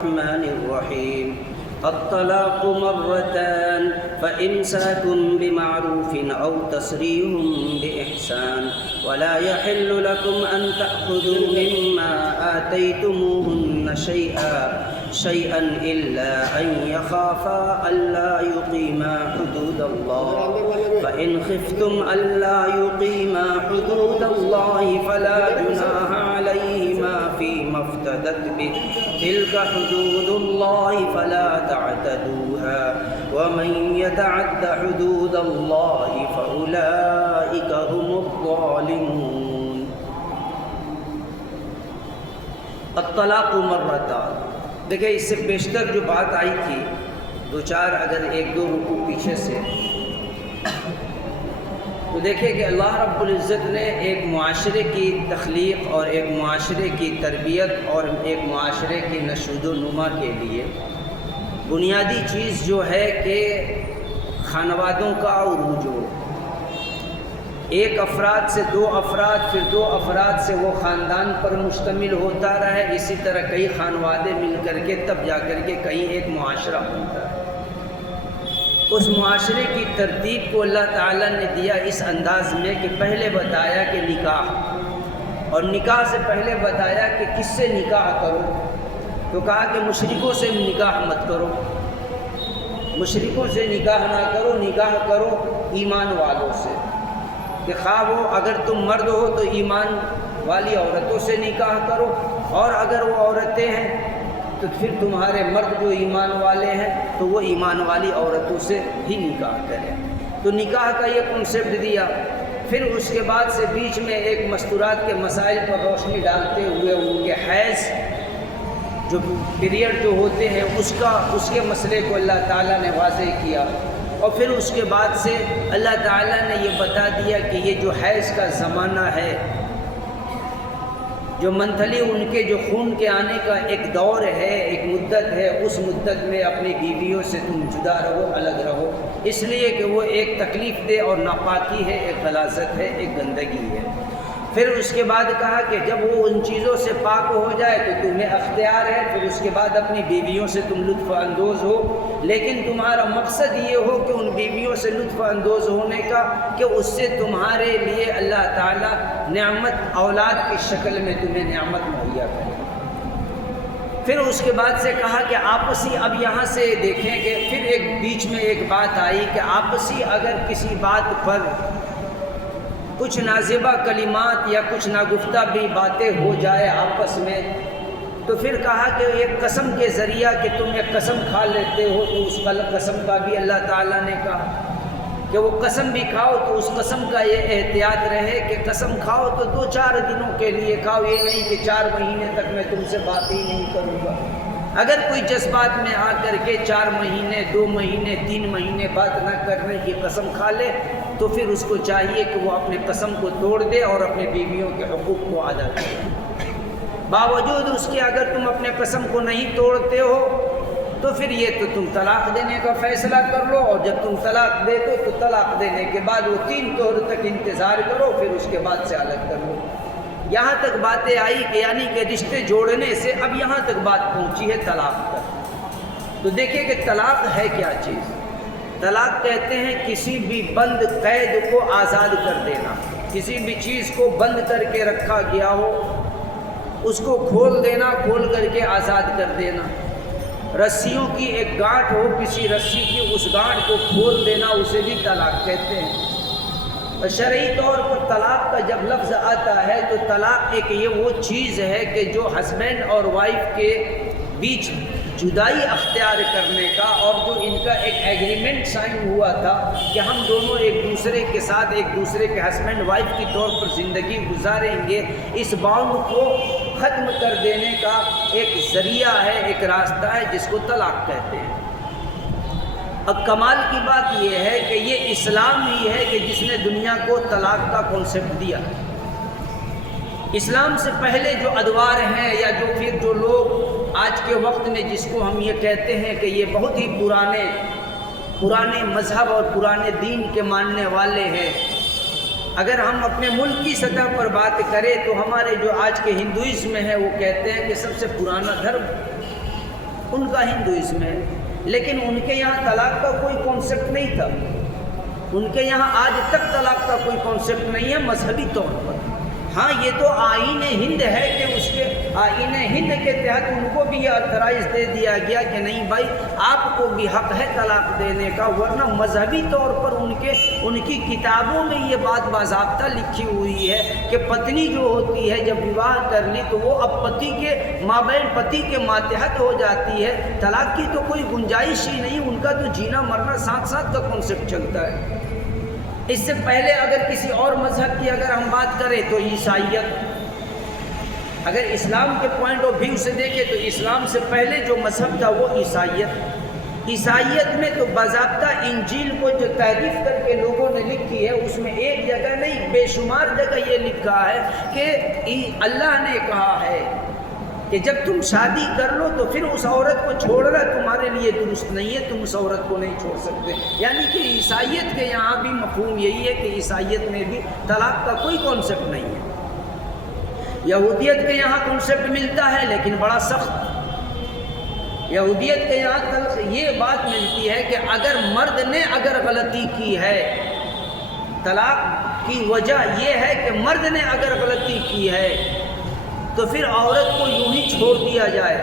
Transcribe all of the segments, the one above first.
الرحمن الرحيم الطلاق مرتان فإمساك بمعروف أو تسريح بإحسان ولا يحل لكم أن تأخذوا مما آتيتموهن شيئا إلا أن يخافا ألا يقيما حدود الله فإن خفتم ألا يقيما حدود الله فلا جناح عليهما فيما افتدت به تلك حدود الله فلا تعتدوها ومن يتعد حدود الله فأولئك هم الظالمون. الطلاق مرتان. دیکھیں اس سے بیشتر جو بات آئی تھی دو چار اگر ایک دو رکوع پیچھے سے تو دیکھیں کہ اللہ رب العزت نے ایک معاشرے کی تخلیق اور ایک معاشرے کی تربیت اور ایک معاشرے کی نشو و نما کے لیے بنیادی چیز جو ہے کہ خانوادوں کا عروج ہو. ایک افراد سے دو افراد پھر دو افراد سے وہ خاندان پر مشتمل ہوتا رہے، اسی طرح کئی خانوادے مل کر کے تب جا کر کے کہیں ایک معاشرہ بنتا ہے. اس معاشرے کی ترتیب کو اللہ تعالیٰ نے دیا اس انداز میں کہ پہلے بتایا کہ نکاح، اور نکاح سے پہلے بتایا کہ کس سے نکاح کرو، تو کہا کہ مشرکوں سے نکاح مت کرو، مشرکوں سے نکاح نہ کرو، نکاح کرو ایمان والوں سے، کہ خواہ وہ اگر تم مرد ہو تو ایمان والی عورتوں سے نکاح کرو، اور اگر وہ عورتیں ہیں تو پھر تمہارے مرد جو ایمان والے ہیں تو وہ ایمان والی عورتوں سے ہی نکاح کریں. تو نکاح کا یہ کنسیپٹ دیا. پھر اس کے بعد سے بیچ میں ایک مستورات کے مسائل پر روشنی ڈالتے ہوئے ان کے حیض جو پیریڈ جو ہوتے ہیں اس کے مسئلے کو اللہ تعالیٰ نے واضح کیا. اور پھر اس کے بعد سے اللہ تعالیٰ نے یہ بتا دیا کہ یہ جو حیض کا زمانہ ہے، جو منتھلی ان کے جو خون کے آنے کا ایک دور ہے، ایک مدت ہے، اس مدت میں اپنی بیویوں سے تم جدا رہو، الگ رہو، اس لیے کہ وہ ایک تکلیف دہ اور ناپاکی ہے، ایک غلاظت ہے، ایک گندگی ہے. پھر اس کے بعد کہا کہ جب وہ ان چیزوں سے پاک ہو جائے تو تمہیں اختیار ہے، پھر اس کے بعد اپنی بیویوں سے تم لطف اندوز ہو، لیکن تمہارا مقصد یہ ہو کہ ان بیویوں سے لطف اندوز ہونے کا کہ اس سے تمہارے لیے اللہ تعالیٰ نعمت اولاد کی شکل میں تمہیں نعمت مہیا کرے. پھر اس کے بعد سے کہا کہ آپسی، اب یہاں سے دیکھیں کہ پھر ایک بیچ میں ایک بات آئی کہ آپسی اگر کسی بات پر کچھ نازیبہ کلمات یا کچھ ناگفتہ بھی باتیں ہو جائے آپس میں، تو پھر کہا کہ ایک قسم کے ذریعہ کہ تم ایک قسم کھا لیتے ہو تو اس قسم کا بھی اللہ تعالیٰ نے کہا کہ وہ قسم بھی کھاؤ تو اس قسم کا یہ احتیاط رہے کہ قسم کھاؤ تو 2-4 دنوں کے لیے کھاؤ، یہ نہیں کہ 4 مہینے تک میں تم سے بات ہی نہیں کروں گا. اگر کوئی جذبات میں آ کر کے 4 مہینے 2 مہینے 3 مہینے بات نہ کرنے کی قسم کھا لے تو پھر اس کو چاہیے کہ وہ اپنے قسم کو توڑ دے اور اپنے بیویوں کے حقوق کو ادا کرے. باوجود اس کے اگر تم اپنے قسم کو نہیں توڑتے ہو تو پھر یہ تو تم طلاق دینے کا فیصلہ کر لو، اور جب تم طلاق دے دو تو طلاق دینے کے بعد وہ 3 طور تک انتظار کرو، پھر اس کے بعد سے الگ کر لو. یہاں تک باتیں آئی کہ یعنی کہ رشتے جوڑنے سے اب یہاں تک بات پہنچی ہے طلاق پر. تو دیکھیں کہ طلاق ہے کیا چیز. طلاق کہتے ہیں کسی بھی بند قید کو آزاد کر دینا، کسی بھی چیز کو بند کر کے رکھا گیا ہو اس کو کھول دینا، کھول کر کے آزاد کر دینا. رسیوں کی ایک گانٹھ ہو کسی رسی کی، اس گانٹھ کو کھول دینا اسے بھی طلاق کہتے ہیں. اور شرعی طور پر طلاق کا جب لفظ آتا ہے تو طلاق ایک یہ وہ چیز ہے کہ جو ہسبینڈ اور وائف کے بیچ جدائی اختیار کرنے کا، اور جو ان کا ایک ایگریمنٹ سائن ہوا تھا کہ ہم دونوں ایک دوسرے کے ساتھ ایک دوسرے کے ہسبینڈ وائف کی طور پر زندگی گزاریں گے، اس باؤنڈ کو ختم کر دینے کا ایک ذریعہ ہے، ایک راستہ ہے جس کو طلاق کہتے ہیں. اب کمال کی بات یہ ہے کہ یہ اسلام ہی ہے کہ جس نے دنیا کو طلاق کا کنسیپٹ دیا. اسلام سے پہلے جو ادوار ہیں یا جو پھر جو لوگ آج کے وقت میں جس کو ہم یہ کہتے ہیں کہ یہ بہت ہی پرانے مذہب اور پرانے دین کے ماننے والے ہیں، اگر ہم اپنے ملک کی سطح پر بات کریں تو ہمارے جو آج کے ہندوازم ہے وہ کہتے ہیں کہ سب سے پرانا دھرم ان کا ہندوازم ہے، لیکن ان کے یہاں طلاق کا کوئی کانسیپٹ نہیں تھا، ان کے یہاں آج تک طلاق کا کوئی کانسیپٹ نہیں ہے مذہبی طور پر۔ ہاں یہ تو آئین ہند ہے کہ اس کے آئین ہند کے تحت ان کو بھی یہ اتھرائز دے دیا گیا کہ نہیں بھائی آپ کو بھی حق ہے طلاق دینے کا، ورنہ مذہبی طور پر ان کی کتابوں میں یہ بات باضابطہ لکھی ہوئی ہے کہ پتنی جو ہوتی ہے جب وواہ کر لی تو وہ اب پتی کے مابین پتی کے ماتحت ہو جاتی ہے، طلاق کی تو کوئی گنجائش ہی نہیں، ان کا تو جینا مرنا ساتھ ساتھ کا کانسیپٹ چلتا ہے۔ اس سے پہلے اگر کسی اور مذہب کی اگر ہم بات کریں تو عیسائیت، اگر اسلام کے پوائنٹ آف ویو سے دیکھیں تو اسلام سے پہلے جو مذہب تھا وہ عیسائیت میں تو باضابطہ انجیل کو جو تحریف کر کے لوگوں نے لکھی ہے اس میں ایک جگہ نہیں بے شمار جگہ یہ لکھا ہے کہ اللہ نے کہا ہے کہ جب تم شادی کر لو تو پھر اس عورت کو چھوڑنا تمہارے لیے درست نہیں ہے، تم اس عورت کو نہیں چھوڑ سکتے۔ یعنی کہ عیسائیت کے یہاں بھی مفہوم یہی ہے کہ عیسائیت میں بھی طلاق کا کوئی کانسیپٹ نہیں ہے۔ یہودیت کے یہاں کانسیپٹ ملتا ہے لیکن بڑا سخت۔ یہودیت کے یہاں یہ بات ملتی ہے کہ اگر مرد نے اگر غلطی کی ہے، طلاق کی وجہ یہ ہے کہ مرد نے اگر غلطی کی ہے تو پھر عورت کو یوں ہی چھوڑ دیا جائے۔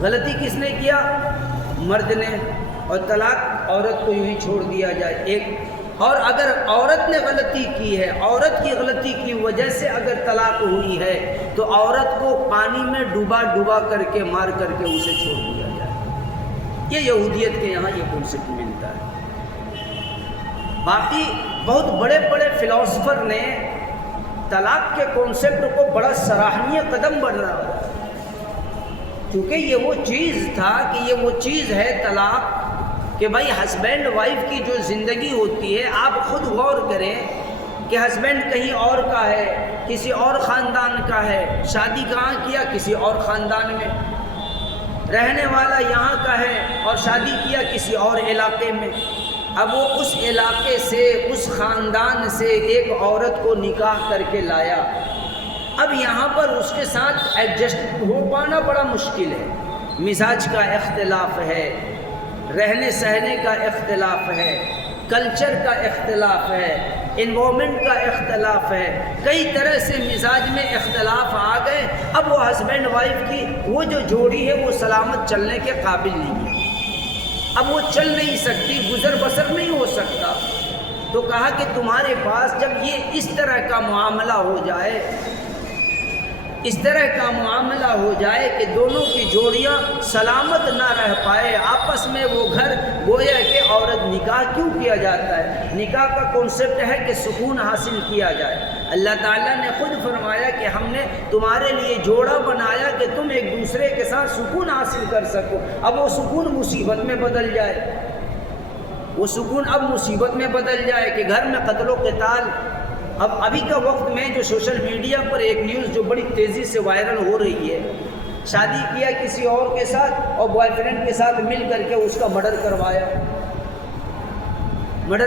غلطی کس نے کیا؟ مرد نے، اور طلاق عورت کو یوں ہی چھوڑ دیا جائے ایک۔ اور اگر عورت نے غلطی کی ہے، عورت کی غلطی کی وجہ سے اگر طلاق ہوئی ہے تو عورت کو پانی میں ڈوبا کر کے مار کر کے اسے چھوڑ دیا جائے۔ یہ یہودیت کے یہاں یہ کنسیپٹ ملتا ہے۔ باقی بہت بڑے بڑے فلاسفر نے طلاق کے کانسیپٹ کو بڑا سراہنیہ قدم بڑھا، کیونکہ یہ وہ چیز تھا کہ یہ وہ چیز ہے طلاق کہ بھائی ہسبینڈ وائف کی جو زندگی ہوتی ہے، آپ خود غور کریں کہ ہسبینڈ کہیں اور کا ہے، کسی اور خاندان کا ہے، شادی کہاں کیا؟ کسی اور خاندان میں، رہنے والا یہاں کا ہے اور شادی کیا کسی اور علاقے میں۔ اب وہ اس علاقے سے، اس خاندان سے ایک عورت کو نکاح کر کے لایا، اب یہاں پر اس کے ساتھ ایڈجسٹ ہو پانا بڑا مشکل ہے۔ مزاج کا اختلاف ہے، رہنے سہنے کا اختلاف ہے، کلچر کا اختلاف ہے، انوائرمنٹ کا اختلاف ہے، کئی طرح سے مزاج میں اختلاف آ گئے۔ اب وہ ہسبینڈ وائف کی وہ جو جوڑی ہے وہ سلامت چلنے کے قابل نہیں ہے، اب وہ چل نہیں سکتی، گزر بسر نہیں ہو سکتا۔ تو کہا کہ تمہارے پاس جب یہ اس طرح کا معاملہ ہو جائے، اس طرح کا معاملہ ہو جائے کہ دونوں کی جوڑیاں سلامت نہ رہ پائے آپس میں، وہ گھر گویا کہ عورت نکاح کیوں کیا جاتا ہے؟ نکاح کا کانسیپٹ ہے کہ سکون حاصل کیا جائے۔ اللہ تعالیٰ نے خود فرمایا کہ ہم نے تمہارے لیے جوڑا بنایا کہ تم ایک دوسرے کے ساتھ سکون حاصل کر سکو۔ اب وہ سکون مصیبت میں بدل جائے، وہ سکون اب مصیبت میں بدل جائے کہ گھر میں قتل و قتال۔ اب ابھی کا وقت میں جو سوشل میڈیا پر ایک نیوز جو بڑی تیزی سے وائرل ہو رہی ہے، شادی کیا کسی اور کے ساتھ اور بوائے فرینڈ کے ساتھ مل کر کے اس کا مرڈر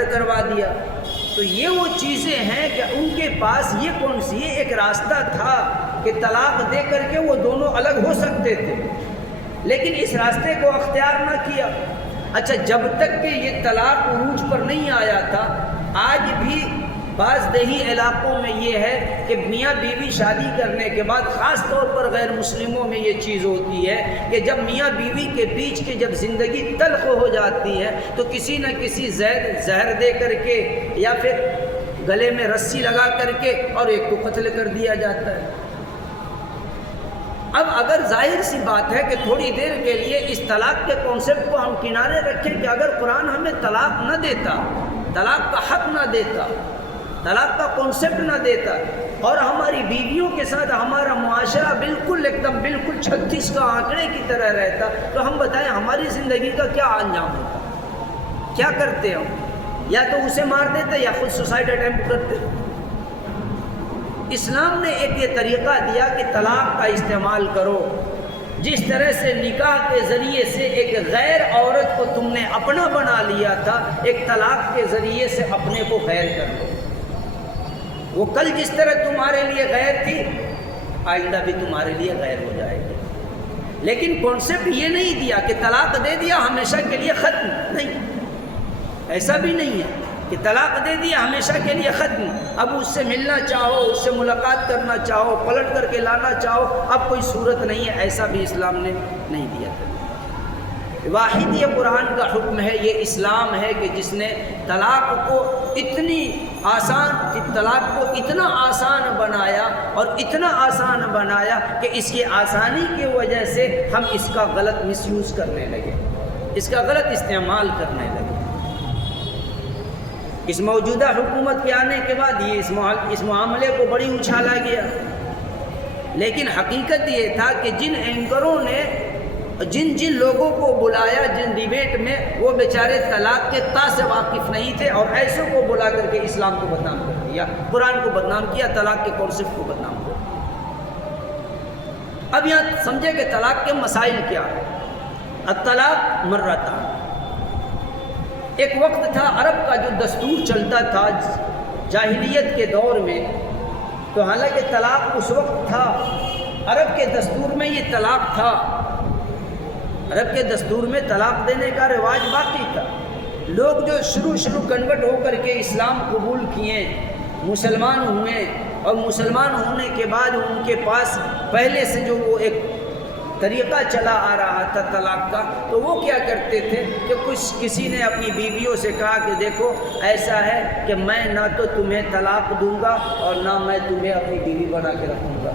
کروا دیا۔ تو یہ وہ چیزیں ہیں کہ ان کے پاس یہ کون سی ایک راستہ تھا کہ طلاق دے کر کے وہ دونوں الگ ہو سکتے تھے، لیکن اس راستے کو اختیار نہ کیا۔ اچھا، جب تک کہ یہ طلاق عروج پر نہیں آیا تھا، آج بھی بعض دیہی علاقوں میں یہ ہے کہ میاں بیوی شادی کرنے کے بعد، خاص طور پر غیر مسلموں میں یہ چیز ہوتی ہے کہ جب میاں بیوی کے بیچ کی جب زندگی تلخ ہو جاتی ہے تو کسی نہ کسی زہر دے کر کے یا پھر گلے میں رسی لگا کر کے اور ایک کو قتل کر دیا جاتا ہے۔ اب اگر ظاہر سی بات ہے کہ تھوڑی دیر کے لیے اس طلاق کے کانسیپٹ کو ہم کنارے رکھیں کہ اگر قرآن ہمیں طلاق نہ دیتا، طلاق کا حق نہ دیتا، طلاق کا کانسیپٹ نہ دیتا اور ہماری بیویوں کے ساتھ ہمارا معاشرہ بالکل ایک دم بالکل 36 کا آنکڑے کی طرح رہتا، تو ہم بتائیں ہماری زندگی کا کیا انجام ہوتا؟ کیا کرتے ہم؟ یا تو اسے مار دیتے یا خود سوسائڈ اٹیمپٹ کرتے۔ اسلام نے ایک یہ طریقہ دیا کہ طلاق کا استعمال کرو، جس طرح سے نکاح کے ذریعے سے ایک غیر عورت کو تم نے اپنا بنا لیا تھا، ایک طلاق کے ذریعے سے اپنے کو غیر کر لو۔ وہ کل جس طرح تمہارے لیے غیر تھی، آئندہ بھی تمہارے لیے غیر ہو جائے گی۔ لیکن کانسیپٹ یہ نہیں دیا کہ طلاق دے دیا ہمیشہ کے لیے ختم، نہیں، ایسا بھی نہیں ہے کہ طلاق دے دیا ہمیشہ کے لیے ختم، اب اس سے ملنا چاہو، اس سے ملاقات کرنا چاہو، پلٹ کر کے لانا چاہو، اب کوئی صورت نہیں ہے، ایسا بھی اسلام نے نہیں دیا تھا۔ واحد یہ قرآن کا حکم ہے، یہ اسلام ہے کہ جس نے طلاق کو اتنی آسان، طلاق کو اتنا آسان بنایا اور اتنا آسان بنایا کہ اس کی آسانی کی وجہ سے ہم اس کا غلط مس یوز کرنے لگے، اس کا غلط استعمال کرنے لگے۔ اس موجودہ حکومت کے آنے کے بعد یہ اس معاملے کو بڑی اچھالا گیا، لیکن حقیقت یہ تھا کہ جن اینکروں نے جن لوگوں کو بلایا جن ڈیبیٹ میں، وہ بیچارے طلاق کے تا سے واقف نہیں تھے اور ایسوں کو بلا کر کے اسلام کو بدنام کر دیا، قرآن کو بدنام کیا، طلاق کے کانسیپٹ کو بدنام کیا۔ اب یہاں سمجھے کہ طلاق کے مسائل کیا ہے۔ الطلاق مرتان، ایک وقت تھا عرب کا جو دستور چلتا تھا جاہلیت کے دور میں، تو حالانکہ طلاق اس وقت تھا، عرب کے دستور میں یہ طلاق تھا، عرب کے دستور میں طلاق دینے کا رواج باقی تھا۔ لوگ جو شروع کنورٹ ہو کر کے اسلام قبول کیے، مسلمان ہوئے، اور مسلمان ہونے کے بعد ان کے پاس پہلے سے جو وہ ایک طریقہ چلا آ رہا تھا طلاق کا، تو وہ کیا کرتے تھے کہ کسی نے اپنی بیویوں سے کہا کہ دیکھو ایسا ہے کہ میں نہ تو تمہیں طلاق دوں گا اور نہ میں تمہیں اپنی بیوی بنا کے رکھوں گا،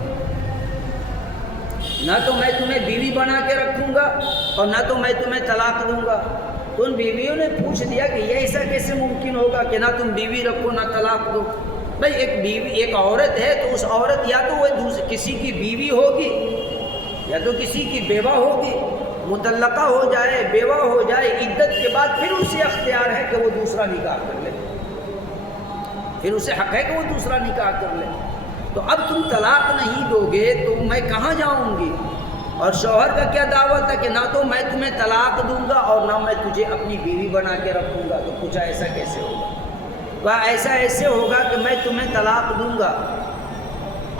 نہ تو میں تمہیں بیوی بنا کے رکھوں گا اور نہ تو میں تمہیں طلاق دوں گا۔ تو ان بیویوں نے پوچھ دیا کہ یہ ایسا کیسے ممکن ہوگا کہ نہ تم بیوی رکھو نہ طلاق دو؟ بھائی ایک عورت ہے تو اس عورت یا تو وہ کسی کی بیوی ہوگی یا تو کسی کی بیوہ ہوگی، مطلقہ ہو جائے، بیوہ ہو جائے، عدت کے بعد پھر اسے اختیار ہے کہ وہ دوسرا نکاح کر لے، پھر اسے حق ہے کہ وہ دوسرا نکاح کر لے۔ تو اب تم طلاق نہیں دو گے تو میں کہاں جاؤں گی؟ اور شوہر کا کیا دعویٰ تھا کہ نہ تو میں تمہیں طلاق دوں گا اور نہ میں تجھے اپنی بیوی بنا کے رکھوں گا۔ تو پوچھا ایسا کیسے ہوگا؟ کہا ایسا ایسے ہوگا کہ میں تمہیں طلاق دوں گا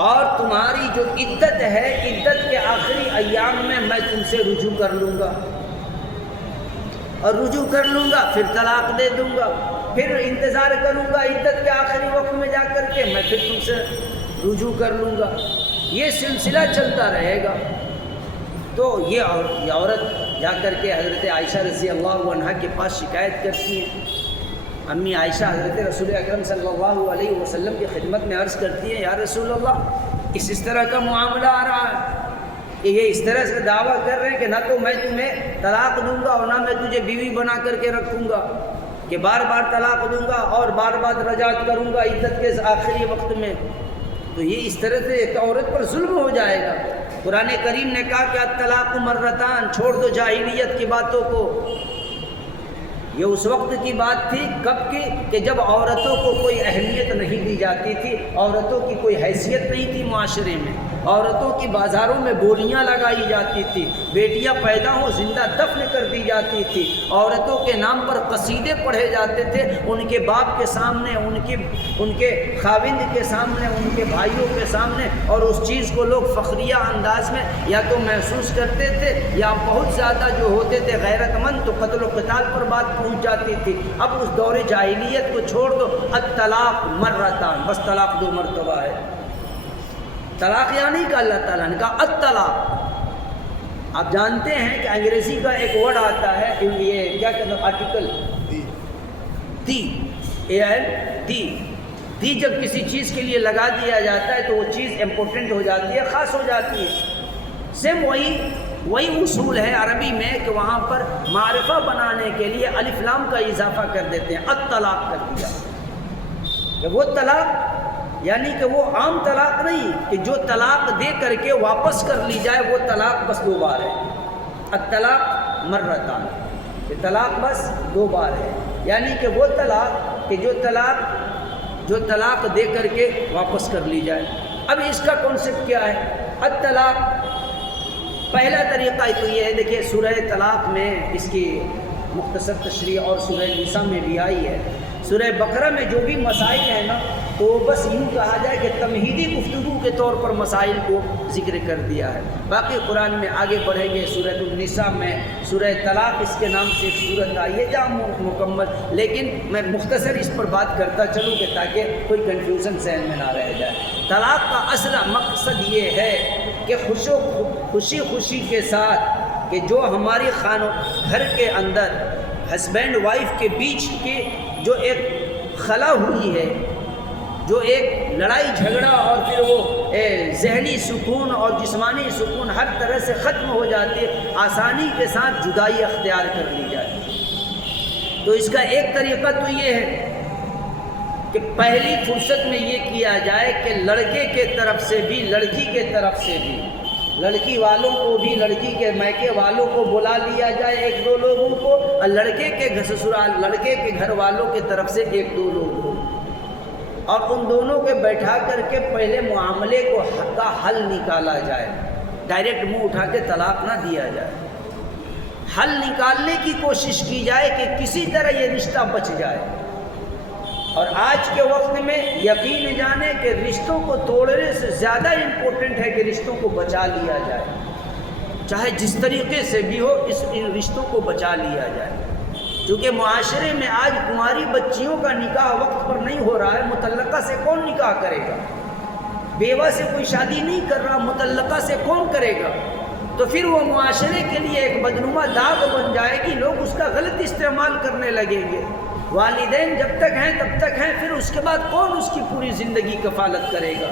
اور تمہاری جو عدت ہے، عدت کے آخری ایام میں تم سے رجوع کر لوں گا، اور رجوع کر لوں گا پھر طلاق دے دوں گا، پھر انتظار کروں گا عدت کے آخری وقت میں جا کر کے میں پھر تم سے رجوع کر لوں گا، یہ سلسلہ چلتا رہے گا۔ تو یہ عورت جا کر کے حضرت عائشہ رضی اللہ عنہا کے پاس شکایت کرتی ہے۔ امی عائشہ حضرت رسول اکرم صلی اللہ علیہ وسلم کی خدمت میں عرض کرتی ہیں، یا رسول اللہ اس طرح کا معاملہ آ رہا ہے کہ یہ اس طرح سے دعویٰ کر رہے ہیں کہ نہ تو میں تمہیں طلاق دوں گا اور نہ میں تجھے بیوی بنا کر کے رکھوں گا، کہ بار بار طلاق دوں گا اور بار بار رجعت کروں گا عدت کے آخری وقت میں، تو یہ اس طرح سے ایک عورت پر ظلم ہو جائے گا۔ قرآن کریم نے کہا کہ الطلاق مرتان، چھوڑ دو جاہلیت کی باتوں کو۔ یہ اس وقت کی بات تھی، کب کی؟ کہ جب عورتوں کو کوئی اہمیت نہیں دی جاتی تھی، عورتوں کی کوئی حیثیت نہیں تھی معاشرے میں، عورتوں کی بازاروں میں بولیاں لگائی جاتی تھی، بیٹیاں پیدا ہوں زندہ دفن کر دی جاتی تھی، عورتوں کے نام پر قصیدے پڑھے جاتے تھے، ان کے باپ کے سامنے، ان کے خاوند کے سامنے، ان کے بھائیوں کے سامنے، اور اس چیز کو لوگ فخریہ انداز میں یا تو محسوس کرتے تھے یا بہت زیادہ جو ہوتے تھے غیرت مند تو قتل و قتال پر بات پہنچ جاتی تھی۔ اب اس دور جاہلیت کو چھوڑ دو، الطلاق مرتان، بس طلاق 2 مرتبہ ہے۔ طلاق یعنی کہ اللہ تعالیٰ نے کہا الطلاق۔ آپ جانتے ہیں کہ انگریزی کا ایک ورڈ آتا ہے، یہ کیا کہتے ہیں آرٹیکل دی جب کسی چیز کے لیے لگا دیا جاتا ہے تو وہ چیز امپورٹنٹ ہو جاتی ہے، خاص ہو جاتی ہے۔ سیم وہی اصول ہے عربی میں کہ وہاں پر معرفہ بنانے کے لیے الف لام کا اضافہ کر دیتے ہیں، الطلاق کر دیا کہ وہ طلاق یعنی کہ وہ عام طلاق نہیں کہ جو طلاق دے کر کے واپس کر لی جائے، وہ طلاق بس 2 بار ہے۔ الطلاق مرتان، یہ طلاق بس 2 بار ہے، یعنی کہ وہ طلاق کہ جو طلاق دے کر کے واپس کر لی جائے۔ اب اس کا کانسیپٹ کیا ہے؟ الطلاق پہلا طریقہ تو یہ ہے، دیکھیے سورہ طلاق میں اس کی مختصر تشریح اور سورہ نساء میں بھی آئی ہے۔ سورہ بقرہ میں جو بھی مسائل ہیں نا تو بس یوں کہا جائے کہ تمہیدی گفتگو کے طور پر مسائل کو ذکر کر دیا ہے. باقی قرآن میں آگے بڑھیں گے. سورۃ النساء میں سورہ طلاق اس کے نام سے ایک سورت آئی ہے جہاں مکمل، لیکن میں مختصر اس پر بات کرتا چلوں کہ تاکہ کوئی کنفیوژن ذہن میں نہ رہ جائے. طلاق کا اصل مقصد یہ ہے کہ خوشی کے ساتھ کہ جو ہماری گھر کے اندر ہسبینڈ وائف کے بیچ کی جو ایک خلا ہوئی ہے، جو ایک لڑائی جھگڑا اور پھر وہ ذہنی سکون اور جسمانی سکون ہر طرح سے ختم ہو جاتی ہے، آسانی کے ساتھ جدائی اختیار کر لی جاتی ہے. تو اس کا ایک طریقہ تو یہ ہے کہ پہلی فرصت میں یہ کیا جائے کہ لڑکے کے طرف سے بھی لڑکی کے طرف سے بھی، لڑکی والوں کو بھی لڑکی کے میکے والوں کو بلا لیا جائے ایک دو لوگوں کو، اور لڑکے کے سسرال لڑکے کے گھر والوں کی طرف سے ایک دو لوگوں کو، اور ان دونوں کے بیٹھا کر کے پہلے معاملے کو کا حل نکالا جائے. ڈائریکٹ منہ اٹھا کے طلاق نہ دیا جائے، حل نکالنے کی کوشش کی جائے کہ کسی طرح یہ رشتہ بچ جائے. اور آج کے وقت میں یقین جانے کہ رشتوں کو توڑنے سے زیادہ امپورٹنٹ ہے کہ رشتوں کو بچا لیا جائے، چاہے جس طریقے سے بھی ہو ان رشتوں کو بچا لیا جائے. کیونکہ معاشرے میں آج کماری بچیوں کا نکاح وقت پر نہیں ہو رہا ہے. مطلقہ سے کون نکاح کرے گا؟ بیوہ سے کوئی شادی نہیں کر رہا، مطلقہ سے کون کرے گا؟ تو پھر وہ معاشرے کے لیے ایک بدنما داغ بن جائے گی، لوگ اس کا غلط استعمال کرنے لگیں گے. والدین جب تک ہیں تب تک ہیں، پھر اس کے بعد کون اس کی پوری زندگی کفالت کرے گا؟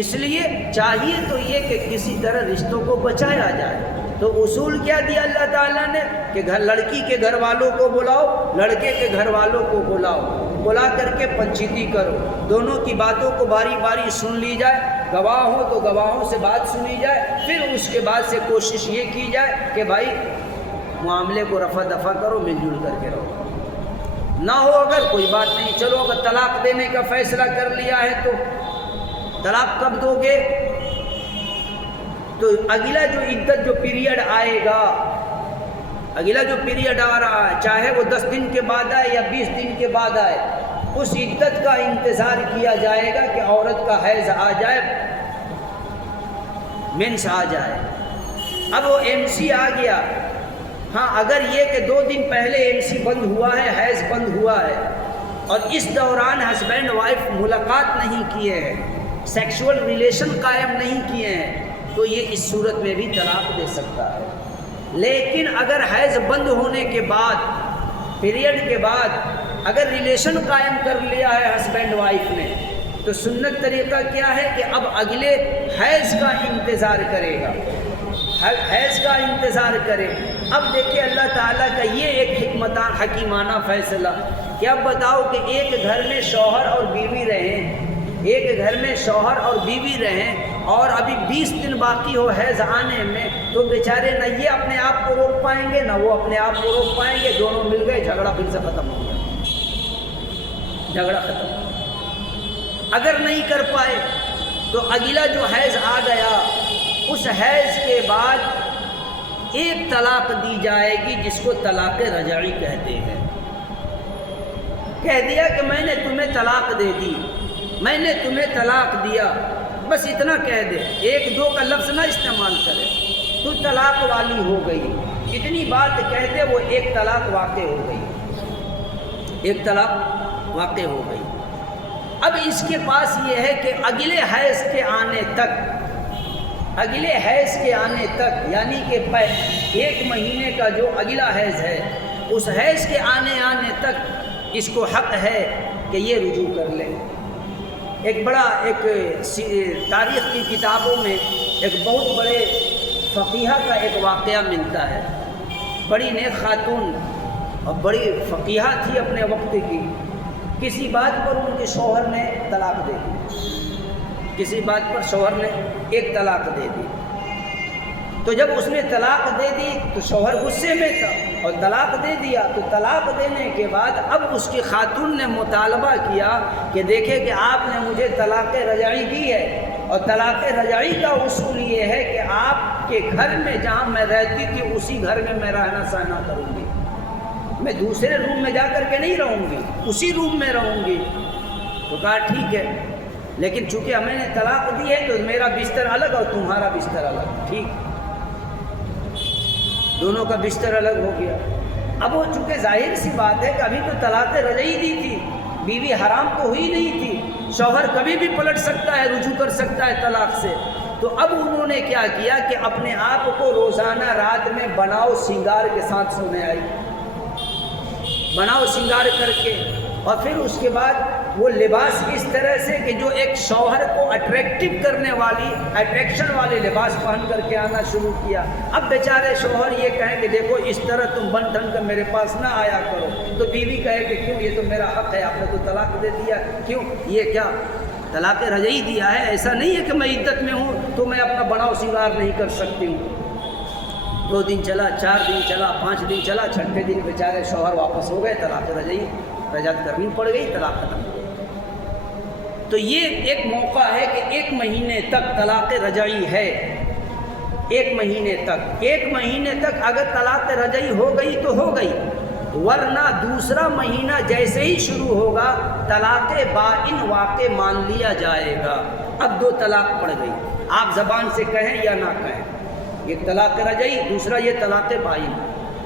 اس لیے چاہیے تو یہ کہ کسی طرح رشتوں کو بچایا جائے. تو اصول کیا دیا اللہ تعالیٰ نے کہ لڑکی کے گھر والوں کو بلاؤ، لڑکے کے گھر والوں کو بلاؤ، بلا کر کے پنچیتی کرو، دونوں کی باتوں کو باری باری سن لی جائے، گواہ ہو تو گواہوں سے بات سنی جائے، پھر اس کے بعد سے کوشش یہ کی جائے کہ بھائی معاملے کو رفع دفع کرو، مل جل کر کے رہو. نہ ہو اگر کوئی بات نہیں، چلو اگر طلاق دینے کا فیصلہ کر لیا ہے تو طلاق کب دو گے؟ تو اگلا جو عدت جو پیریڈ آئے گا، اگلا جو پیریڈ آ رہا ہے، چاہے وہ 10 دن کے بعد آئے یا 20 دن کے بعد آئے، اس عدت کا انتظار کیا جائے گا کہ عورت کا حیض آ جائے، مینس آ جائے. اب وہ MC آ گیا، ہاں اگر یہ کہ 2 دن پہلے MC بند ہوا ہے، حیض بند ہوا ہے، اور اس دوران ہسبینڈ وائف ملاقات نہیں کیے ہیں، سیکشول ریلیشن قائم نہیں کیے ہیں، تو یہ اس صورت میں بھی طلاق دے سکتا ہے. لیکن اگر حیض بند ہونے کے بعد، پیریڈ کے بعد اگر ریلیشن قائم کر لیا ہے ہسبینڈ وائف نے، تو سنت طریقہ کیا ہے کہ اب اگلے حیض کا انتظار کرے گا، حیض کا انتظار کرے. اب دیکھیں اللہ تعالیٰ کا یہ ایک حکیمانہ فیصلہ کہ اب بتاؤ کہ ایک گھر میں شوہر اور بیوی رہیں، ایک گھر میں شوہر اور بیوی رہیں، اور ابھی 20 دن باقی ہو حیض آنے میں، تو بیچارے نہ یہ اپنے آپ کو روک پائیں گے نہ وہ اپنے آپ کو روک پائیں گے، دونوں مل گئے، جھگڑا پھر سے ختم ہو گیا، جھگڑا ختم. اگر نہیں کر پائے تو اگلا جو حیض آ گیا، اس حیض کے بعد ایک طلاق دی جائے گی جس کو طلاق رجعی کہتے ہیں. کہہ دیا کہ میں نے تمہیں طلاق دے دی، میں نے تمہیں طلاق دیا، بس اتنا کہہ دے، 1 2 کا لفظ نہ استعمال کرے، تو طلاق والی ہو گئی، اتنی بات کہہ دے، وہ ایک طلاق واقع ہو گئی، ایک طلاق واقع ہو گئی. اب اس کے پاس یہ ہے کہ اگلے حیض کے آنے تک، اگلے حیض کے آنے تک، یعنی کہ 1 مہینے کا جو اگلا حیض ہے، اس حیض کے آنے تک اس کو حق ہے کہ یہ رجوع کر لے. ایک تاریخ کی کتابوں میں ایک بہت بڑے فقیہ کا ایک واقعہ ملتا ہے. بڑی نیک خاتون اور بڑی فقیہ تھی اپنے وقت کی. کسی بات پر ان کے شوہر نے طلاق دے دی، کسی بات پر شوہر نے ایک طلاق دے دی. تو جب اس نے طلاق دے دی تو شوہر غصے میں تھا اور طلاق دے دیا. تو طلاق دینے کے بعد اب اس کی خاتون نے مطالبہ کیا کہ دیکھیں کہ آپ نے مجھے طلاق رجعی دی ہے، اور طلاق رجعی کا اصول یہ ہے کہ آپ کے گھر میں جہاں میں رہتی تھی اسی گھر میں میں رہنا سہنا کروں گی. میں دوسرے روم میں جا کر کے نہیں رہوں گی، اسی روم میں رہوں گی۔ تو کہا ٹھیک ہے، لیکن چونکہ میں نے طلاق دی ہے تو میرا بستر الگ اور تمہارا بستر الگ، ٹھیک، دونوں کا بستر الگ ہو گیا۔ اب وہ چونکہ ظاہر سی بات ہے کہ ابھی تو طلاق رجعی دی تھی، بیوی حرام تو ہوئی نہیں تھی، شوہر کبھی بھی پلٹ سکتا ہے، رجوع کر سکتا ہے طلاق سے۔ تو اب انہوں نے کیا کیا کہ اپنے آپ کو روزانہ رات میں بناؤ سنگار کے ساتھ سونے آئی، بناؤ سنگار کر کے، اور پھر اس کے بعد وہ لباس اس طرح سے کہ جو ایک شوہر کو اٹریکٹیو کرنے والی، اٹریکشن والے لباس پہن کر کے آنا شروع کیا۔ اب بیچارے شوہر یہ کہیں کہ دیکھو اس طرح تم بن ٹھن کر میرے پاس نہ آیا کرو، تو بیوی کہے کہ کیوں، یہ تو میرا حق ہے، آپ نے تو طلاق دے دیا، کیوں، یہ کیا طلاق رجعی دیا ہے؟ ایسا نہیں ہے کہ میں عدت میں ہوں تو میں اپنا بناؤ سنگار نہیں کر سکتی ہوں۔ 2 دن چلا، 4 دن چلا، 5 دن چلا، 6ٹھے دن بیچارے شوہر واپس ہو گئے، طلاق رجعی رجعت کرنی پڑ گئی، طلاق ختم ہو گئی۔ تو یہ ایک موقع ہے کہ 1 مہینے تک طلاق رجعی ہے، 1 مہینے تک، 1 مہینے تک اگر طلاق رجعی ہو گئی تو ہو گئی، ورنہ دوسرا مہینہ جیسے ہی شروع ہوگا طلاق بائن واقع مان لیا جائے گا۔ اب 2 طلاق پڑ گئی، آپ زبان سے کہیں یا نہ کہیں، یہ طلاق رجعی، دوسرا یہ طلاق بائن۔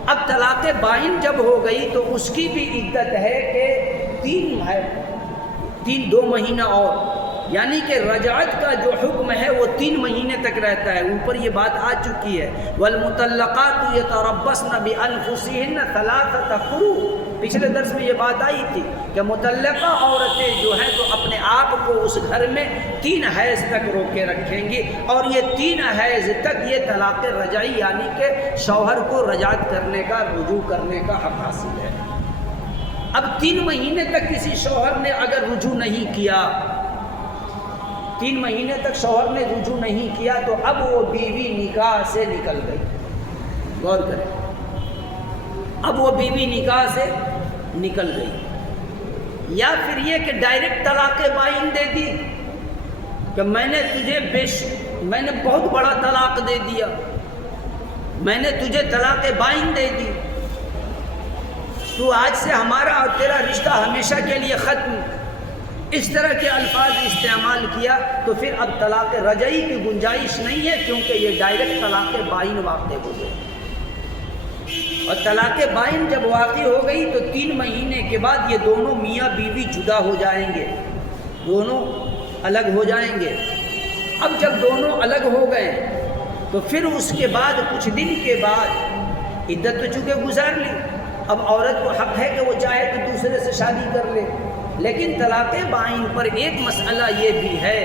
اب طلاق بائن جب ہو گئی تو اس کی بھی عدت ہے کہ 2 مہینہ اور، یعنی کہ رجعت کا جو حکم ہے وہ 3 مہینے تک رہتا ہے۔ اوپر یہ بات آ چکی ہے، والمطلقات یتربصن بانفسہن 3 قروء، پچھلے درس میں یہ بات آئی تھی کہ مطلقہ عورتیں جو ہیں تو اپنے آپ کو اس گھر میں 3 حیض تک روکے رکھیں گی، اور یہ 3 حیض تک یہ طلاق رجعی یعنی کہ شوہر کو رجعت کرنے کا، رجوع کرنے کا حق حاصل ہے۔ اب 3 مہینے تک کسی شوہر نے اگر رجوع نہیں کیا، 3 مہینے تک شوہر نے رجوع نہیں کیا تو اب وہ بیوی نکاح سے نکل گئی، غور کریں، اب وہ بیوی نکاح سے نکل گئی، یا پھر یہ کہ ڈائریکٹ طلاق بائن دے دی کہ میں نے تجھے میں نے بہت بڑا طلاق دے دیا، میں نے تجھے طلاق بائن دے دی، تو آج سے ہمارا اور تیرا رشتہ ہمیشہ کے لیے ختم، اس طرح کے الفاظ استعمال کیا تو پھر اب طلاق رجعی کی گنجائش نہیں ہے، کیونکہ یہ ڈائریکٹ طلاق بائن واقع ہو گئی۔ اور طلاق بائن جب واقع ہو گئی تو 3 مہینے کے بعد یہ دونوں میاں بیوی جدا ہو جائیں گے، دونوں الگ ہو جائیں گے۔ اب جب دونوں الگ ہو گئے تو پھر اس کے بعد کچھ دن کے بعد عدت تو چونکہ گزار لی، اب عورت کو حق ہے کہ وہ چاہے تو دوسرے سے شادی کر لے، لیکن طلاق بائن پر ایک مسئلہ یہ بھی ہے